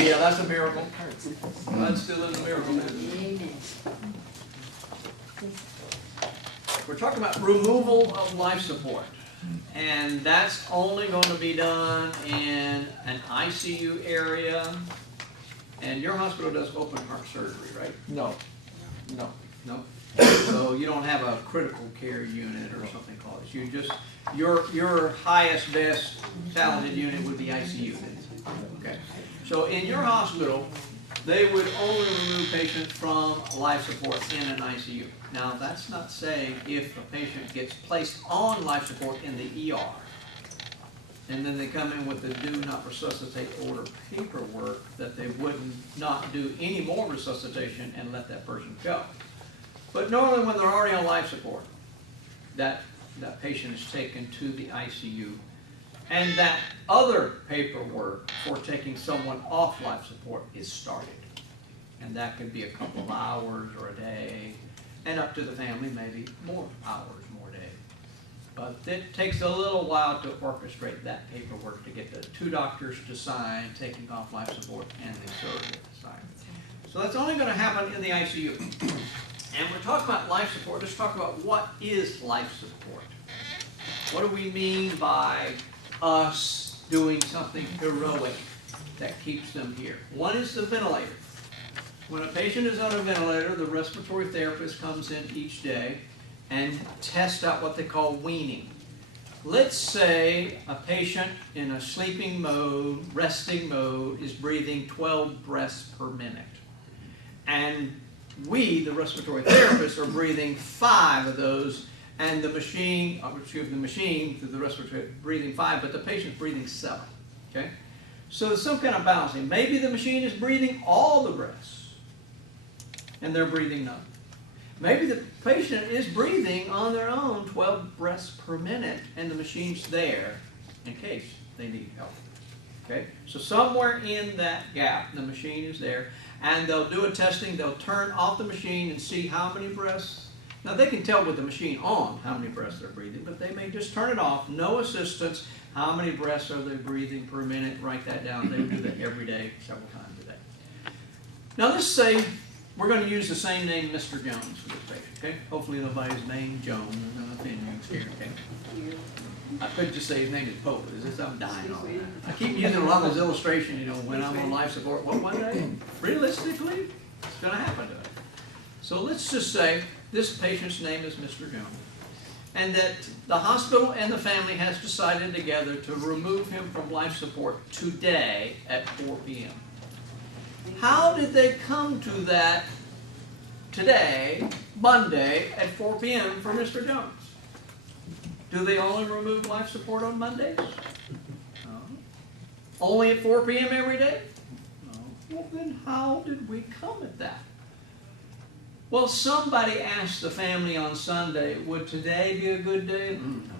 Yeah, that's a miracle. That still is a miracle. Amen. We're talking about removal of life support. And that's only going to be done in an ICU area. And your hospital does open heart surgery, right? No. No? So you don't have a critical care unit or something called it. You just, your highest, best talented unit would be ICU. Okay. So in your hospital, they would only remove patients from life support in an ICU. Now, that's not saying if a patient gets placed on life support in the ER, and then they come in with the do not resuscitate order paperwork, that they wouldn't not do any more resuscitation and let that person go. But normally when they're already on life support, that patient is taken to the ICU, and that other paperwork for taking someone off life support is started. And that could be a couple of hours or a day, and up to the family, maybe more hours, more days. But it takes a little while to orchestrate that paperwork to get the two doctors to sign taking off life support and the surrogate to sign. So that's only going to happen in the ICU. And we're talking about life support. Let's talk about what is life support. What do we mean by us doing something heroic that keeps them here? One is the ventilator. When a patient is on a ventilator, the respiratory therapist comes in each day and tests out what they call weaning. Let's say a patient in a sleeping mode, resting mode, is breathing 12 breaths per minute. And we, the respiratory therapists, are breathing 5 of those, and the machine, through the respiratory, breathing 5, but the patient's breathing 7. Okay? So there's some kind of balancing. Maybe the machine is breathing all the breaths, and they're breathing none. Maybe the patient is breathing on their own 12 breaths per minute, and the machine's there in case they need help. Okay? So somewhere in that gap, the machine is there, and they'll do a testing. They'll turn off the machine and see how many breaths. Now, they can tell with the machine on how many breaths they're breathing, but they may just turn it off, no assistance. How many breaths are they breathing per minute? Write that down. They would do that every day, several times a day. Now, let's say we're going to use the same name, Mr. Jones, for this patient, okay? Hopefully nobody's named Jones. I'm going to offend you here, okay? I could just say his name is Pope. Is this I'm dying on? I keep using a lot of those illustrations, you know, when I'm on life support. Well, one day, realistically, it's going to happen to us. So let's just say this patient's name is Mr. Jones, and that the hospital and the family has decided together to remove him from life support today at 4 p.m. How did they come to that today, Monday, at 4 p.m. for Mr. Jones? Do they only remove life support on Mondays? No. Only at 4 p.m. every day? No. Well, then how did we come at that? Well, somebody asked the family on Sunday, would today be a good day? No.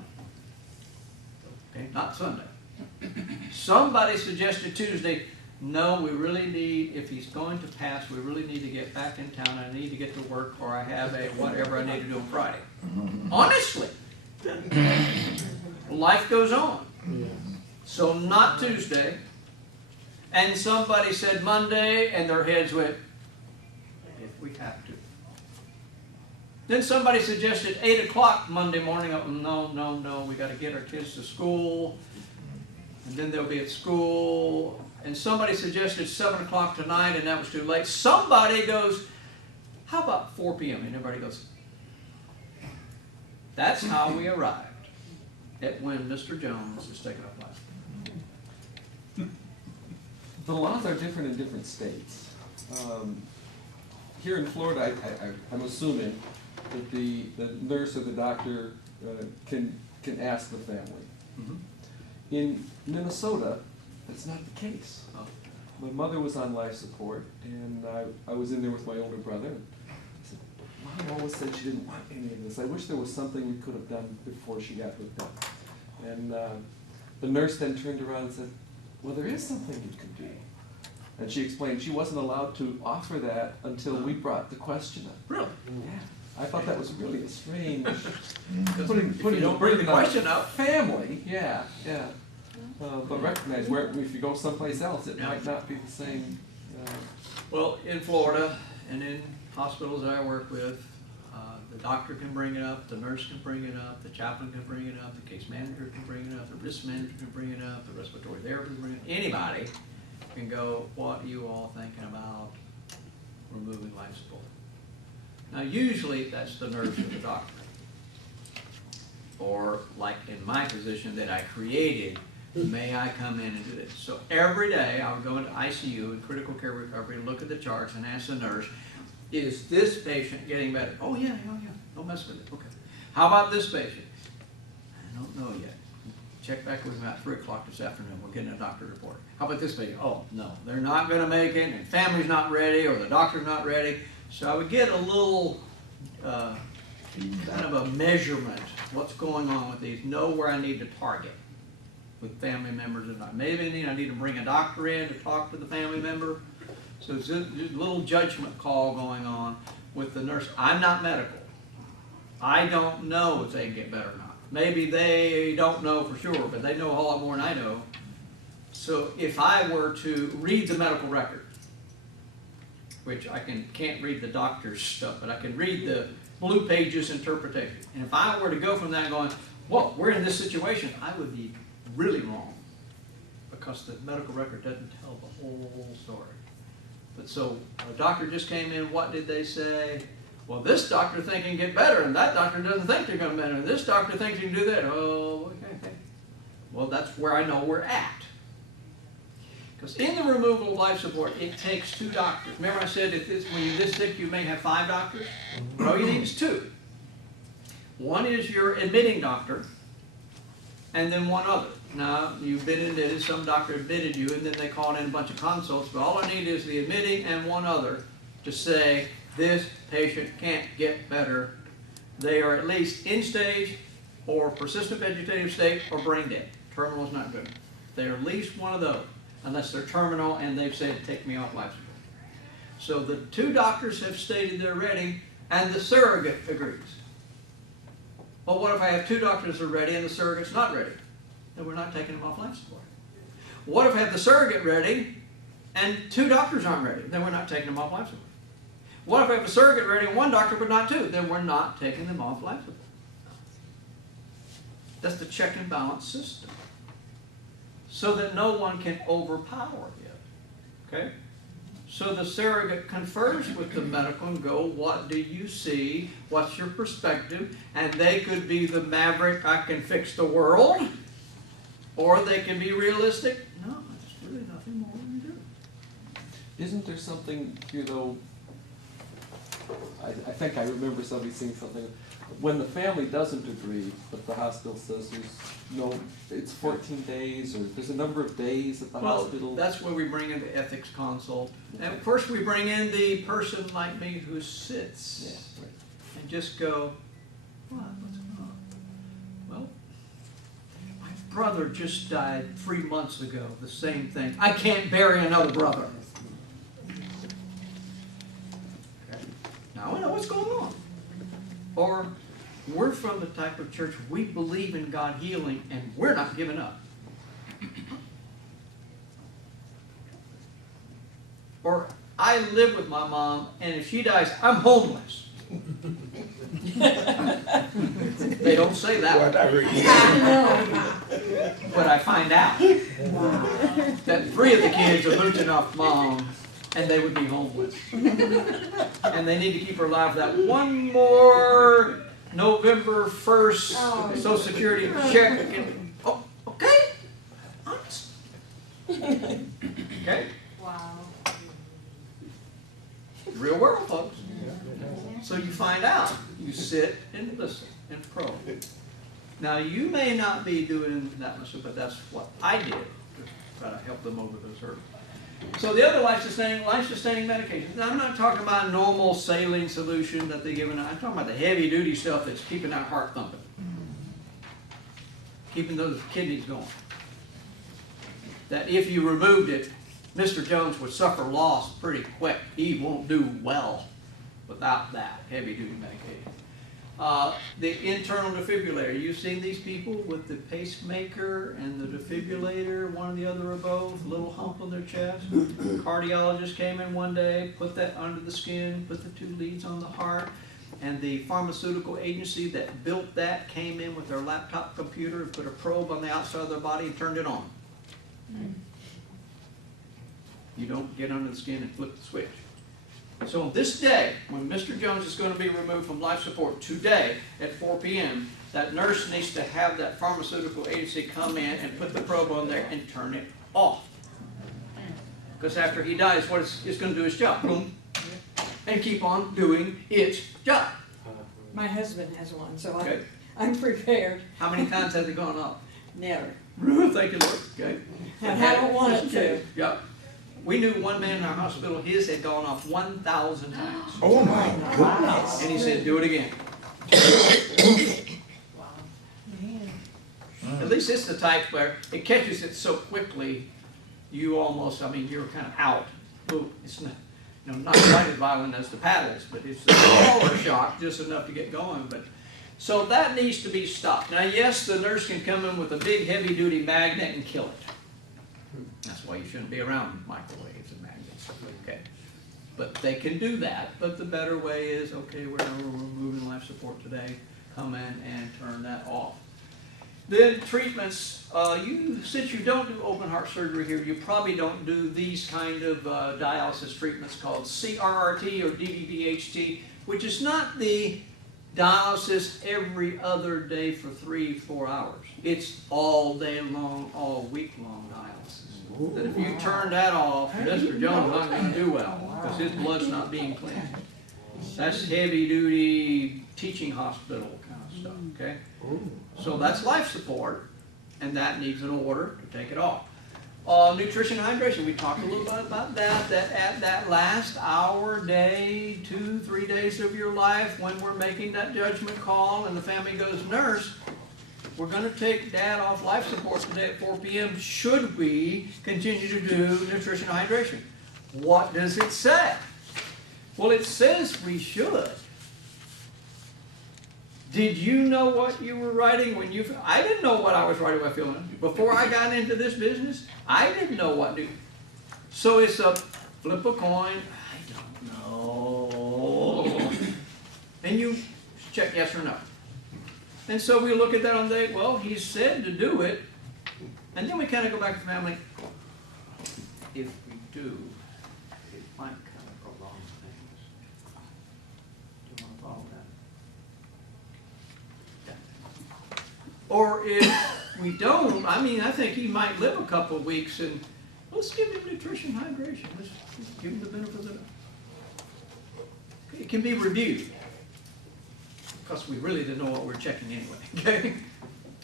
Okay, not Sunday. Somebody suggested Tuesday. No, we really need, if he's going to pass, we really need to get back in town. I need to get to work, or I have a whatever I need to do on Friday. Honestly. Life goes on. So not Tuesday. And somebody said Monday, and their heads went, if we have to. Then somebody suggested 8 o'clock Monday morning. Oh, no, we got to get our kids to school. And then they'll be at school. And somebody suggested 7 o'clock tonight, and that was too late. Somebody goes, how about 4 p.m.? And everybody goes. That's how we arrived at when Mr. Jones is taking up life. The laws are different in different states. Here in Florida, I'm assuming that the nurse or the doctor can ask the family. Mm-hmm. In Minnesota, that's not the case. Oh. My mother was on life support, and I was in there with my older brother. I said, Mom always said she didn't want any of this. I wish there was something we could have done before she got hooked up. And the nurse then turned around and said, well, there is something you can do. And she explained she wasn't allowed to offer that until we brought the question up. Really? Yeah. I thought that was really a strange Putting don't bring the question up. Family, yeah. But recognize where if you go someplace else, it might not be the same. Well, in Florida and in hospitals that I work with, the doctor can bring it up, the nurse can bring it up, the chaplain can bring it up, the case manager can bring it up, the risk manager can bring it up, the respiratory therapist can bring it up. Anybody can go, what are you all thinking about removing life support? Now, usually that's the nurse or the doctor. Or like in my position that I created, may I come in and do this? So every day I would go into ICU and critical care recovery and look at the charts and ask the nurse, is this patient getting better? Oh yeah, don't mess with it. Okay. How about this patient? I don't know yet. Check back with me about 3 o'clock this afternoon. We're getting a doctor report. How about this patient? Oh no, they're not going to make it, and family's not ready, or the doctor's not ready. So I would get a little kind of a measurement, what's going on with these, know where I need to target with family members or not. Maybe I need to bring a doctor in to talk to the family member. So it's a little judgment call going on with the nurse. I'm not medical. I don't know if they can get better or not. Maybe they don't know for sure, but they know a whole lot more than I know. So if I were to read the medical record, which I can't read the doctor's stuff, but I can read the Blue Pages interpretation. And if I were to go from that going, whoa, we're in this situation, I would be really wrong because the medical record doesn't tell the whole story. But so a doctor just came in, what did they say? Well, this doctor thinks he can get better, and that doctor doesn't think they're going to better, and this doctor thinks he can do that. Oh, okay. Well, that's where I know we're at. Because in the removal of life support, it takes 2 doctors. Remember I said when you're this sick, you may have 5 doctors? But all you need is 2. One is your admitting doctor, and then one other. Now, you've been admitted, some doctor admitted you, and then they called in a bunch of consults, but all I need is the admitting and one other to say, this patient can't get better. They are at least in stage, or persistent vegetative state, or brain dead. Terminal is not good. They're at least one of those, unless they're terminal and they've said, take me off life support. So the 2 doctors have stated they're ready, and the surrogate agrees. Well, what if I have 2 doctors that are ready and the surrogate's not ready? Then we're not taking them off life support. What if I have the surrogate ready and 2 doctors aren't ready? Then we're not taking them off life support. What if I have a surrogate ready and 1 doctor but not 2? Then we're not taking them off life support. That's the check and balance system. So that no one can overpower it. Okay? So the surrogate confers with the medical and go, what do you see? What's your perspective? And they could be the maverick, I can fix the world. Or they can be realistic. No, it's really nothing more than do. Isn't there something here, though? I think I remember somebody saying something. When the family doesn't agree, but the hospital says it's 14 days, or there's a number of days at the hospital. That's where we bring in the ethics consult. And first we bring in the person like me who sits and just go, what's going on? Well, my brother just died 3 months ago, the same thing. I can't bury another brother. Okay. Now I know what's going on. Or we're from the type of church, we believe in God healing, and we're not giving up. Or I live with my mom, and if she dies, I'm homeless. They don't say that, Whatever. but I find out that 3 of the kids are mooching off mom, and they would be homeless. And they need to keep her alive for that one more November 1st Social Security check. And, oh, okay. Honest. Okay? Wow. Real world, folks. So you find out. You sit and listen and probe. Now, you may not be doing that much, but that's what I did to try to help them over those hurdles. So the other life-sustaining medications, I'm not talking about a normal saline solution that they give. I'm talking about the heavy-duty stuff that's keeping that heart thumping, keeping those kidneys going. That if you removed it, Mr. Jones would suffer loss pretty quick. He won't do well without that heavy-duty medication. The internal defibrillator. You've seen these people with the pacemaker and the defibrillator, one or the other or both, little hump on their chest. Cardiologist came in one day, put that under the skin, put the 2 leads on the heart, and the pharmaceutical agency that built that came in with their laptop computer and put a probe on the outside of their body and turned it on. You don't get under the skin and flip the switch. So on this day, when Mr. Jones is going to be removed from life support today at 4 p.m., that nurse needs to have that pharmaceutical agency come in and put the probe on there and turn it off. Because after he dies, what it's going to do its job. Boom. And keep on doing its job. My husband has one, so Okay. I'm prepared. How many times has it gone off? Never. Thank you, Lord. Okay. And I don't want it to. Yep. We knew one man in our hospital, his had gone off 1,000 times. Oh my goodness. And he said, do it again. At least it's the type where it catches it so quickly, you almost, you're kind of out. Ooh, it's not, not quite as violent as the paddles, but it's a smaller shock, just enough to get going. But so that needs to be stopped. Now, yes, the nurse can come in with a big heavy-duty magnet and kill it. That's why you shouldn't be around microwaves and magnets. Okay. But they can do that. But the better way is, okay, we're removing life support today. Come in and turn that off. Then treatments. Since you don't do open heart surgery here, you probably don't do these kind of dialysis treatments called CRRT or DVBHT, which is not the dialysis every other day for 3-4 hours. It's all day long, all week long dialysis. That if you turn that off, Mr. Jones is not going to do well because his blood's not being cleansed. That's heavy duty teaching hospital kind of stuff, okay? So that's life support, and that needs an order to take it off. Nutrition and hydration, we talked a little bit about that, that at that last hour, day, 2-3 days of your life, when we're making that judgment call and the family goes, nurse, we're going to take Dad off life support today at 4 p.m. Should we continue to do nutrition and hydration? What does it say? Well, it says we should. Did you know what you were writing when you... I didn't know what I was writing by feeling. Before I got into this business, I didn't know what to do. So it's a flip a coin. I don't know. And you check yes or no. And so we look at that on the day, well, he said to do it. And then we kind of go back to the family. If we do, it might kind of prolong things. Do you want to follow that? Or if we don't, I think he might live a couple of weeks and let's give him nutrition, hydration. Let's give him the benefit of the doubt. It can be reviewed because we really didn't know what we were checking anyway, okay?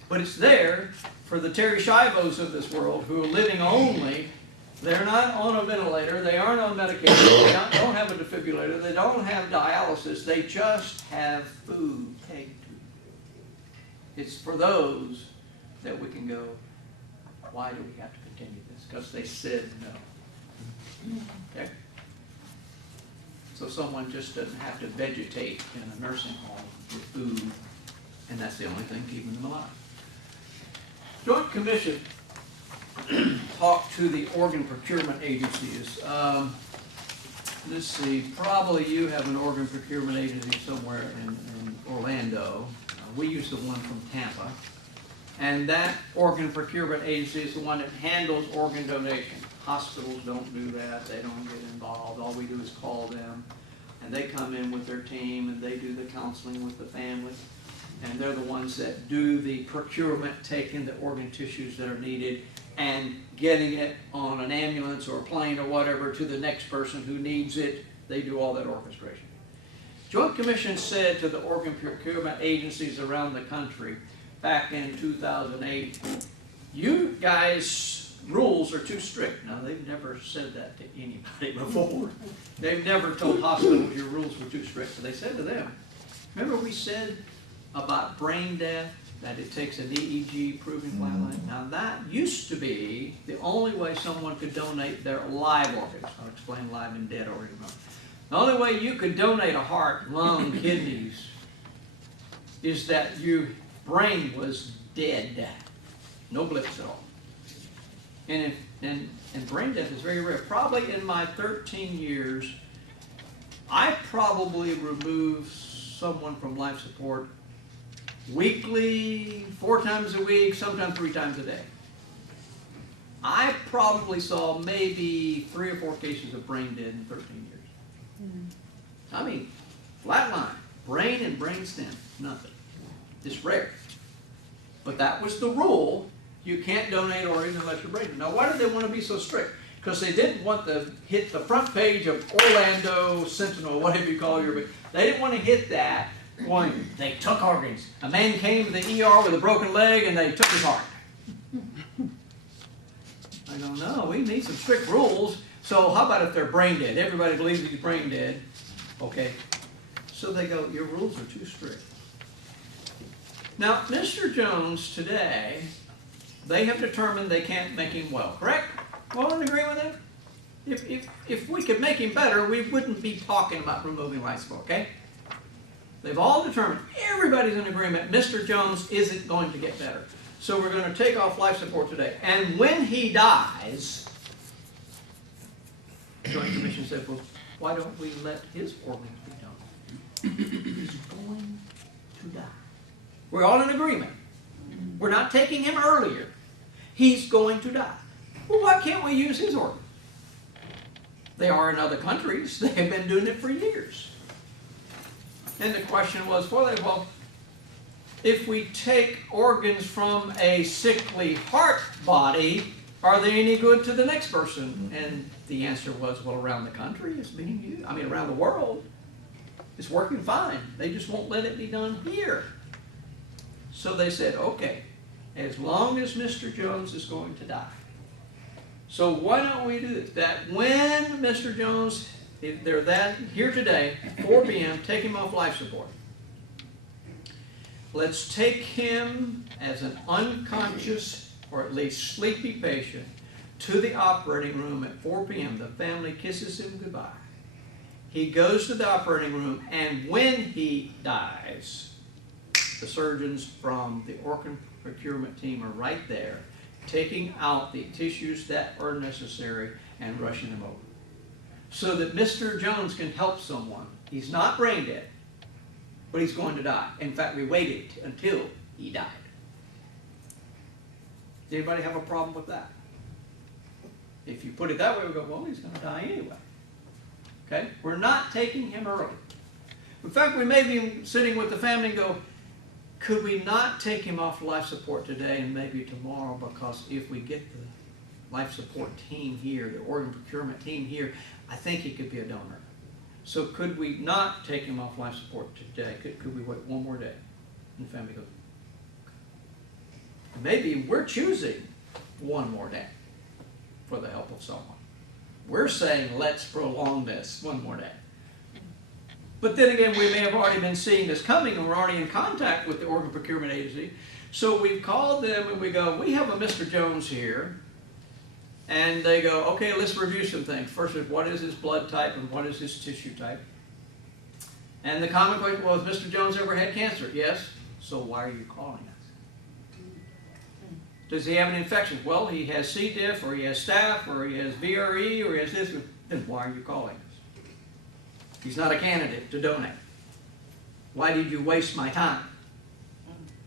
But it's there for the Terry Shivos of this world who are living only. They're not on a ventilator. They aren't on medication. They don't have a defibrillator. They don't have dialysis. They just have food taken to them. It's for those that we can go, why do we have to continue this? Because they said no. Okay? So someone just doesn't have to vegetate in a nursing home with food, and that's the only thing keeping them alive. Joint Commission talked to the organ procurement agencies. let's see, probably you have an organ procurement agency somewhere in Orlando. We use the one from Tampa. And that organ procurement agency is the one that handles organ donation. Hospitals don't do that. They don't get involved. All we do is call them. And they come in with their team and they do the counseling with the family. And they're the ones that do the procurement, taking the organ tissues that are needed and getting it on an ambulance or a plane or whatever to the next person who needs it. They do all that orchestration. Joint Commission said to the organ procurement agencies around the country back in 2008, you guys' rules are too strict. Now, they've never said that to anybody before. They've never told hospitals your rules were too strict. But they said to them, remember we said about brain death, that it takes an EEG proving flatline? Now, that used to be the only way someone could donate their live organs. I'll explain live and dead organs. The only way you could donate a heart, lung, kidneys, is that your brain was dead. No blips at all. And brain death is very rare. Probably in my 13 years, I probably removed someone from life support weekly, 4 times a week, sometimes 3 times a day. I probably saw maybe 3 or 4 cases of brain dead in 13 years. I mean, flatline, brain and brain stem, nothing. It's rare. But that was the rule. You can't donate organs unless you're brain dead. Now, why did they want to be so strict? Because they didn't want to hit the front page of Orlando Sentinel, whatever you call your. They didn't want to hit that. Going, they took organs. A man came to the ER with a broken leg and they took his heart. I go, no, we need some strict rules. So how about if they're brain dead? Everybody believes he's brain dead. Okay. So they go, your rules are too strict. Now, Mr. Jones today, they have determined they can't make him well, correct? Well, in agreement with that? If we could make him better, we wouldn't be talking about removing life support, okay? They've all determined, everybody's in agreement, Mr. Jones isn't going to get better. So we're going to take off life support today. And when he dies, the Joint Commission said, well, why don't we let his organs be donated? He's going to die. We're all in agreement. We're not taking him earlier. He's going to die. Well, why can't we use his organs? They are in other countries. They have been doing it for years. And the question was, well, if we take organs from a sickly heart body, are they any good to the next person? And the answer was, well, around the country, it's being used. I mean, around the world, it's working fine. They just won't let it be done here. So they said, okay, as long as Mr. Jones is going to die. So why don't we do this? That when Mr. Jones, if they're here today, 4 p.m., take him off life support. Let's take him as an unconscious or at least sleepy patient to the operating room at 4 p.m. The family kisses him goodbye. He goes to the operating room, and when he dies, the surgeons from the organ procurement team are right there, taking out the tissues that are necessary and rushing them over. So that Mr. Jones can help someone. He's not brain dead, but he's going to die. In fact, we waited until he died. Does anybody have a problem with that? If you put it that way, we go, well, he's going to die anyway. Okay? We're not taking him early. In fact, we may be sitting with the family and go, could we not take him off life support today and maybe tomorrow, because if we get the life support team here, the organ procurement team here, I think he could be a donor. So could we not take him off life support today? Could we wait one more day? And the family goes, maybe we're choosing one more day for the help of someone. We're saying let's prolong this one more day. But then again, we may have already been seeing this coming, and we're already in contact with the organ procurement agency. So we've called them and we go, we have a Mr. Jones here. And they go, okay, let's review some things. First is, what is his blood type and what is his tissue type? And the common question was, has Mr. Jones ever had cancer? Yes. So why are you calling us? Does he have an infection? Well, he has C. diff, or he has staph, or he has VRE, or he has this. Then why are you calling us? He's not a candidate to donate. Why did you waste my time?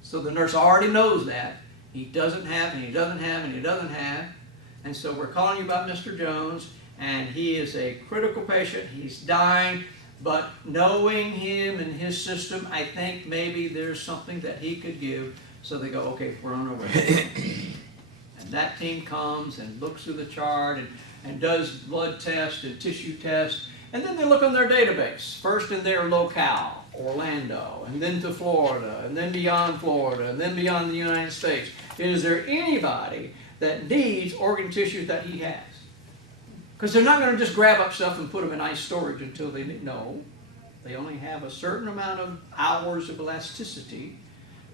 So the nurse already knows that. He doesn't have, and he doesn't have, and he doesn't have. And so we're calling you about Mr. Jones, and he is a critical patient. He's dying, but knowing him and his system, I think maybe there's something that he could give. So they go, okay, we're on our way. And that team comes and looks through the chart and does blood tests and tissue tests. And then they look on their database, first in their locale, Orlando, and then to Florida, and then beyond Florida, and then beyond the United States. Is there anybody that needs organ tissue that he has? Because they're not going to just grab up stuff and put them in ice storage until they need. No, they only have a certain amount of hours of elasticity.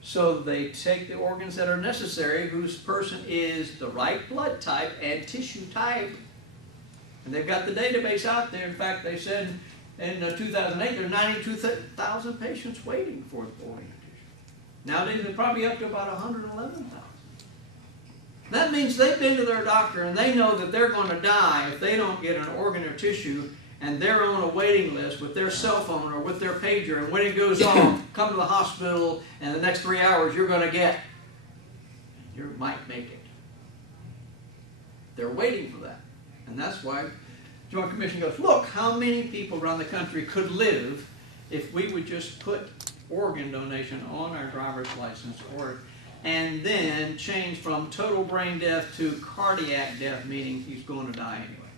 So they take the organs that are necessary, whose person is the right blood type and tissue type. And they've got the database out there. In fact, they said in 2008, there are 92,000 patients waiting for organ tissue. Nowadays, they're probably up to about 111,000. That means they've been to their doctor and they know that they're going to die if they don't get an organ or tissue, and they're on a waiting list with their cell phone or with their pager, and when it goes off, come to the hospital, and the next 3 hours you're going to get. You might make it. They're waiting for that. And that's why the Joint Commission goes, look, how many people around the country could live if we would just put organ donation on our driver's license, and then change from total brain death to cardiac death, meaning he's going to die anyway.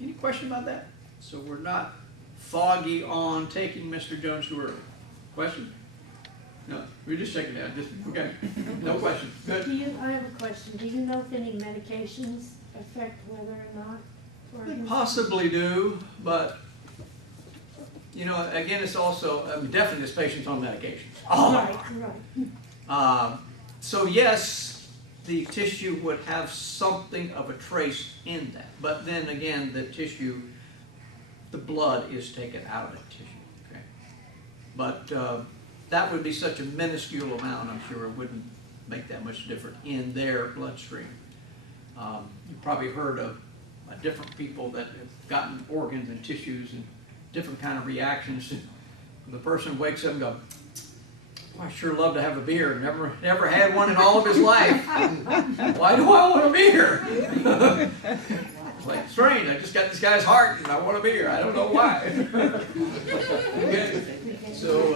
Any question about that? So we're not foggy on taking Mr. Jones too early. Question? No, we're just checking it out. Just, okay, no question. Good. I have a question. Do you know if any medications affect whether or not organs? Possibly do, but you know, again, it's also definitely this patient's on medications. Oh. Right. So yes, the tissue would have something of a trace in that, but then again, the tissue, the blood is taken out of the tissue. Okay, but that would be such a minuscule amount. I'm sure it wouldn't make that much difference in their bloodstream. You've probably heard of different people that have gotten organs and tissues and different kind of reactions. The person wakes up and goes, I sure love to have a beer. Never had one in all of his life. Why do I want a beer? It's like strange. I just got this guy's heart and I want a beer. I don't know why. Okay. So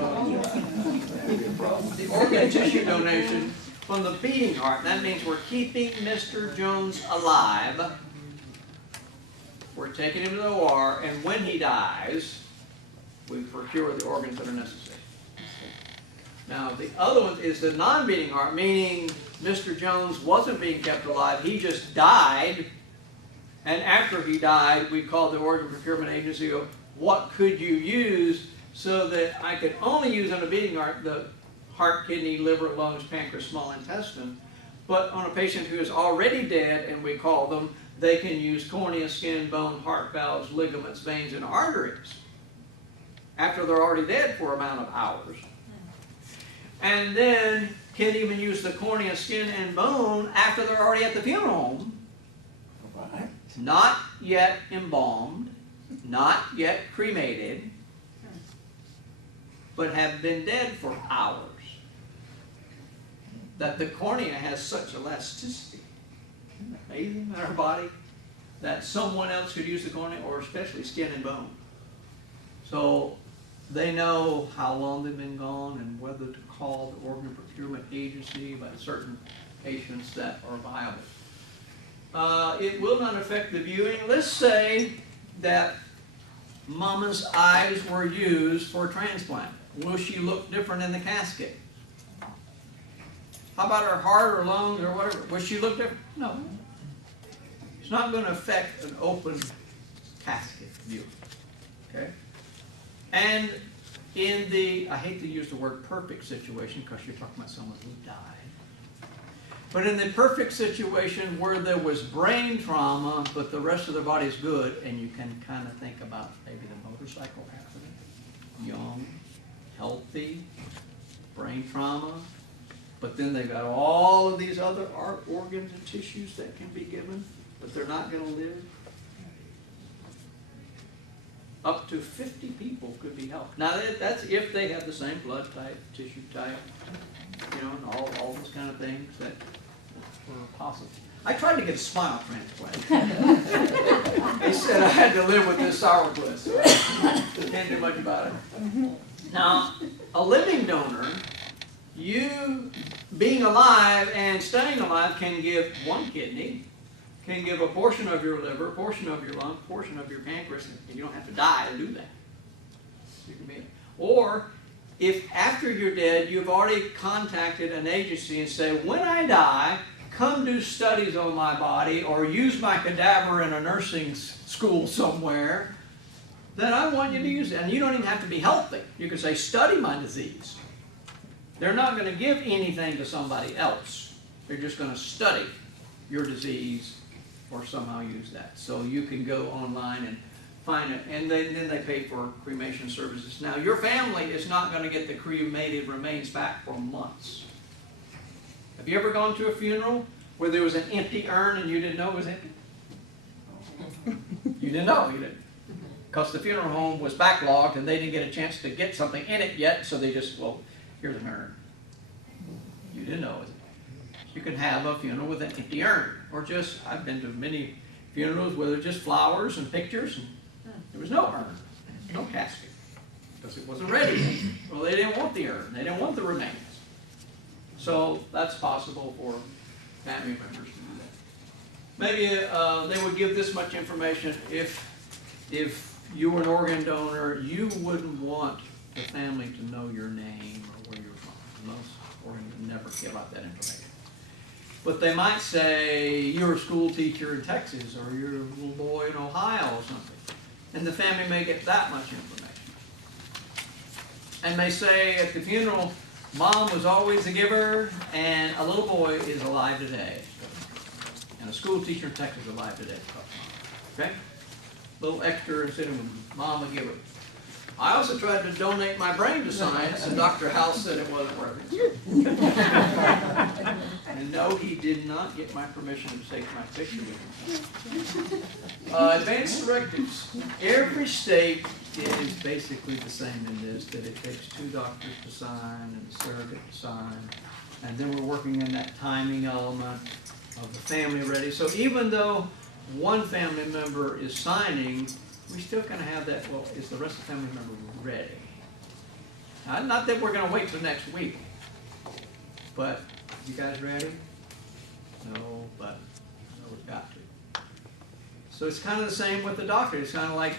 the organ tissue donation from the beating heart, that means we're keeping Mr. Jones alive. We're taking him to the OR, and when he dies, we procure the organs that are necessary. Now, the other one is the non-beating heart, meaning Mr. Jones wasn't being kept alive. He just died. And after he died, we called the organ procurement agency, what could you use so that I could only use on a beating heart the heart, kidney, liver, lungs, pancreas, small intestine. But on a patient who is already dead, and we call them, they can use cornea, skin, bone, heart valves, ligaments, veins, and arteries after they're already dead for an amount of hours. And then can even use the cornea, skin, and bone after they're already at the funeral home. Right. Not yet embalmed, not yet cremated, but have been dead for hours. That the cornea has such elasticity, amazing in our body, that someone else could use the cornea, or especially skin and bone. So they know how long they've been gone and whether to call the organ procurement agency about certain patients that are viable. It will not affect the viewing. Let's say that Mama's eyes were used for a transplant. Will she look different in the casket? How about her heart or lungs or whatever? Will she look different? No. It's not going to affect an open casket view. Okay? And in the, I hate to use the word perfect situation because you're talking about someone who died. But in the perfect situation where there was brain trauma, but the rest of their body is good, and you can kind of think about maybe the motorcycle accident, young, healthy, brain trauma, but then they've got all of these other organs and tissues that can be given, but they're not going to live. Up to 50 people could be helped. Now, that's if they have the same blood type, tissue type, you know, and all those kind of things that were possible. I tried to get a smile transplant. They said I had to live with this sourpuss. So I can't do much about it. Now, a living donor, you being alive and staying alive can give one kidney, can give a portion of your liver, a portion of your lung, a portion of your pancreas, and you don't have to die to do that. You can be, or if after you're dead, you've already contacted an agency and say, when I die, come do studies on my body or use my cadaver in a nursing school somewhere, then I want you to use it. And you don't even have to be healthy. You can say, study my disease. They're not going to give anything to somebody else. They're just going to study your disease or somehow use that. So you can go online and find it. And then they pay for cremation services. Now, your family is not going to get the cremated remains back for months. Have you ever gone to a funeral where there was an empty urn and you didn't know it was empty? You didn't know, you didn't. Because the funeral home was backlogged and they didn't get a chance to get something in it yet, so they just, well, here's an urn. You didn't know it. You can have a funeral with an empty urn. Or just, I've been to many funerals where there's just flowers and pictures and there was no urn, no casket. Because it wasn't ready. Well, they didn't want the urn. They didn't want the remains. So that's possible for family members to do that. Maybe they would give this much information. If you were an organ donor, you wouldn't want the family to know your name or where you're from. Most organs never give out that information. But they might say you're a school teacher in Texas or you're a little boy in Ohio or something. And the family may get that much information. And may say at the funeral, Mom was always a giver, and a little boy is alive today. And a school teacher in Texas is alive today. Okay? A little extra instead of Mom a giver. I also tried to donate my brain to science, and Dr. House said it wasn't working. And no, he did not get my permission to take my picture with him. Advanced directives. Every state is basically the same in this, that it takes 2 doctors to sign and a surrogate to sign. And then we're working in that timing element of the family ready. So even though one family member is signing, we still kind of have that, well, is the rest of the family member ready? Not that we're going to wait till next week, but you guys ready? No, but I know we've got to. So it's kind of the same with the doctor. It's kind of like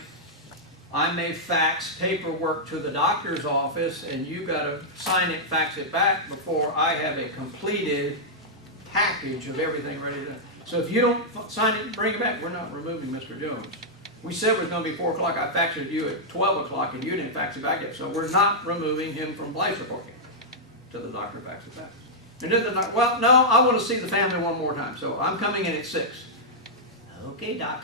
I may fax paperwork to the doctor's office and you got to sign it, fax it back before I have a completed package of everything ready to. So if you don't sign it and bring it back, we're not removing Mr. Jones. We said it was going to be 4 o'clock. I faxed it to you at 12 o'clock and you didn't fax it back yet. So we're not removing him from life supporting till the doctor faxes it back. And then the doctor, well, no, I want to see the family one more time. So I'm coming in at 6. Okay, doc.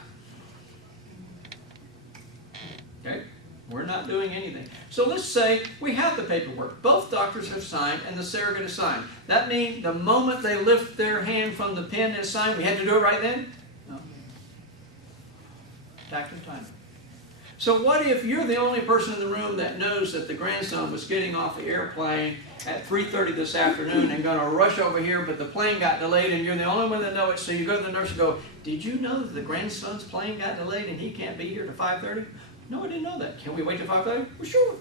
Okay? We're not doing anything. So let's say we have the paperwork. Both doctors have signed and the surrogate has signed. That means the moment they lift their hand from the pen and sign, we had to do it right then? No. Tact and timing. So what if you're the only person in the room that knows that the grandson was getting off the airplane at 3:30 this afternoon and going to rush over here, but the plane got delayed and you're the only one that knows it, so you go to the nurse and go, did you know that the grandson's plane got delayed and he can't be here to 5:30? No, I didn't know that. Can we wait till 5:30? Well, sure.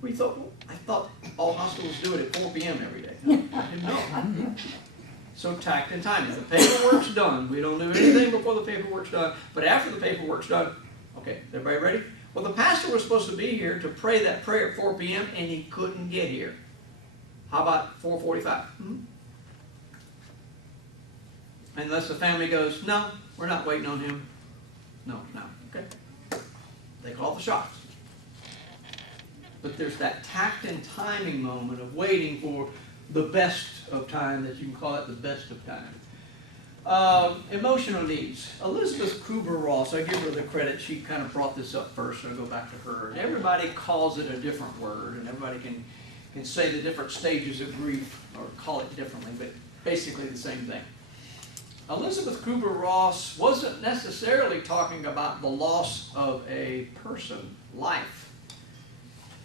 We thought, well, I thought all hospitals do it at 4 p.m. every day. No, I didn't know. So tact and timing. The paperwork's done. We don't do anything before the paperwork's done. But after the paperwork's done, okay, everybody ready? Well, the pastor was supposed to be here to pray that prayer at 4 p.m. and he couldn't get here. How about 4:45? Unless the family goes, no, we're not waiting on him. No. Okay. They call the shots. But there's that tact and timing moment of waiting for the best of time, that you can call it the best of time. Emotional needs. Elizabeth Kubler-Ross, I give her the credit, she kind of brought this up first, so I'll go back to her. And everybody calls it a different word, and everybody can say the different stages of grief or call it differently, but basically the same thing. Elizabeth Kubler-Ross wasn't necessarily talking about the loss of a person, life.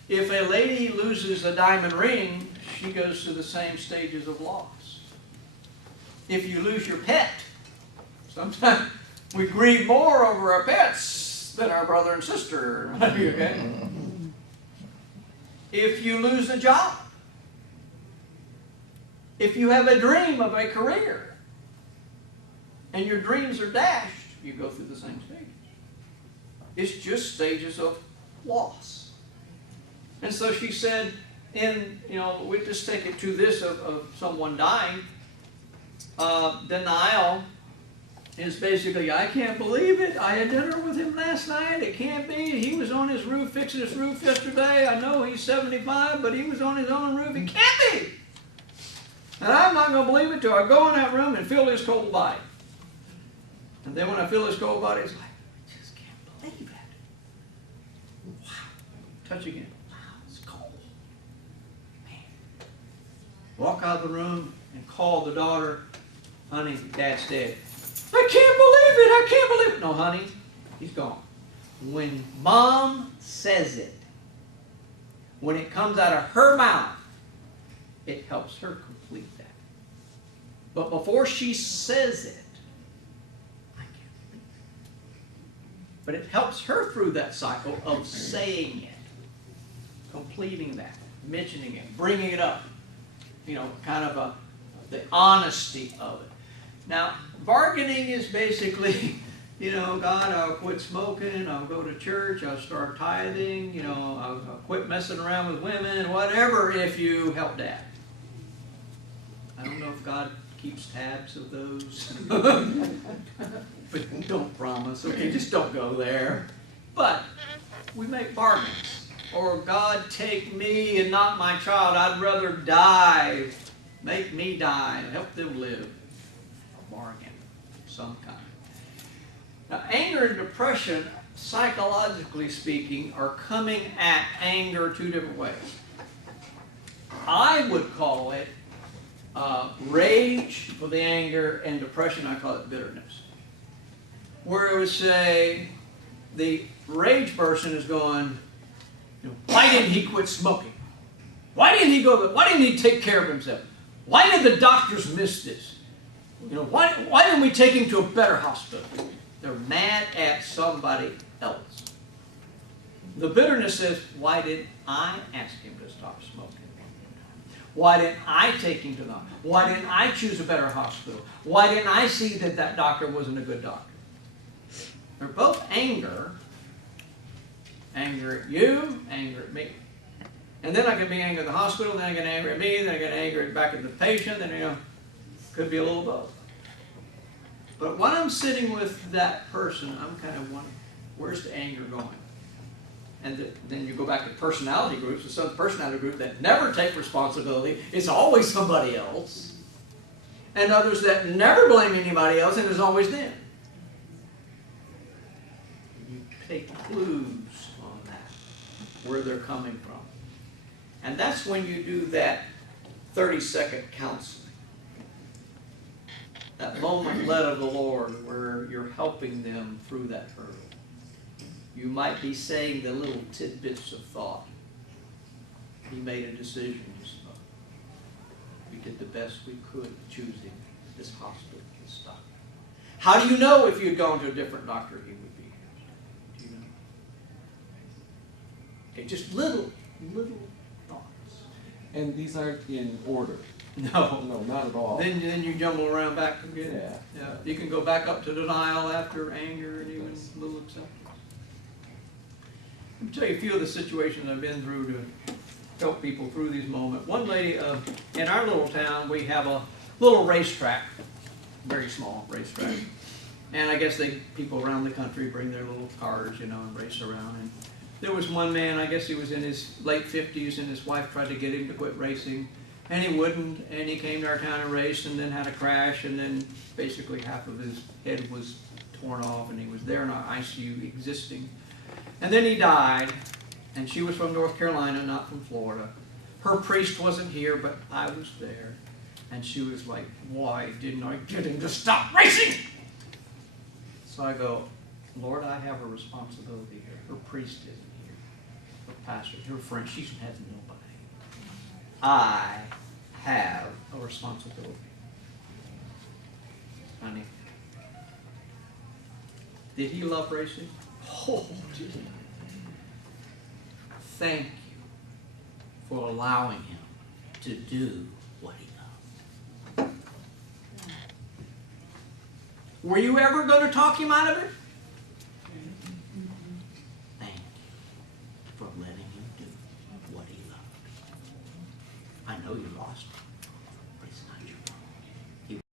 If a lady loses a diamond ring, she goes through the same stages of loss. If you lose your pet, sometimes we grieve more over our pets than our brother and sister. Okay? If you lose a job, if you have a dream of a career, and your dreams are dashed, you go through the same stages. It's just stages of loss. And so she said, we just take it to this of someone dying. Denial is basically, I can't believe it. I had dinner with him last night. It can't be. He was on his roof, fixing his roof yesterday. I know he's 75, but he was on his own roof. It can't be. And I'm not going to believe it till I go in that room and feel his cold body. And then when I feel his cold body, it's like, I just can't believe it. Wow. Touch again. Wow, it's cold. Man. Walk out of the room and call the daughter, honey, Dad's dead. I can't believe it. I can't believe it. No, honey, he's gone. When Mom says it, when it comes out of her mouth, it helps her complete that. But before she says it, but it helps her through that cycle of saying it, completing that, mentioning it, bringing it up, kind of the honesty of it. Now, bargaining is basically, God, I'll quit smoking, I'll go to church, I'll start tithing, I'll quit messing around with women, whatever, if you help Dad. I don't know if God keeps tabs of those. But don't promise, okay, just don't go there. But we make bargains. Or God, take me and not my child. I'd rather die. Make me die and help them live. A bargain of some kind. Now, anger and depression, psychologically speaking, are coming at anger two different ways. I would call it rage for the anger, and depression, I call it bitterness. Where it would say the rage person is going, why didn't he quit smoking? Why didn't he take care of himself? Why did the doctors miss this? Why didn't we take him to a better hospital? They're mad at somebody else. The bitterness says, why didn't I ask him to stop smoking? Why didn't I take him to the hospital? Why didn't I choose a better hospital? Why didn't I see that doctor wasn't a good doctor? They're both anger. Anger at you, anger at me. And then I can be angry at the hospital, then I get angry at me, then I get angry back at the patient, then could be a little both. But when I'm sitting with that person, I'm kind of wondering, where's the anger going? And then you go back to personality groups. There's some personality group that never take responsibility. It's always somebody else. And others that never blame anybody else, and it's always them. You take clues on that, where they're coming from. And that's when you do that 30-second counseling. That moment led of the Lord where you're helping them through that hurdle. You might be saying the little tidbits of thought. He made a decision to smoke. We did the best we could choosing this hospital, this doctor. How do you know if you'd gone to a different doctor he would be here? Do you know? Okay, just little thoughts. And these aren't in order. No. No, not at all. Then you jumble around back again. Yeah. You can go back up to denial after anger and even a little acceptance. Let me tell you a few of the situations I've been through to help people through these moments. One lady, in our little town, we have a little racetrack, very small racetrack. And I guess people around the country bring their little cars, and race around. And there was one man, I guess he was in his late 50s, and his wife tried to get him to quit racing. And he wouldn't, and he came to our town and raced, and then had a crash, and then basically half of his head was torn off, and he was there in our ICU existing. And then he died, and she was from North Carolina, not from Florida. Her priest wasn't here, but I was there. And she was like, why didn't I get him to stop racing? So I go, Lord, I have a responsibility here. Her priest isn't here. Her pastor, her friend, she has nobody. I have a responsibility. Honey, did he love racing? Oh, did he? Thank you for allowing him to do what he loved. Were you ever going to talk him out of it? Thank you for letting him do what he loved. I know you lost him.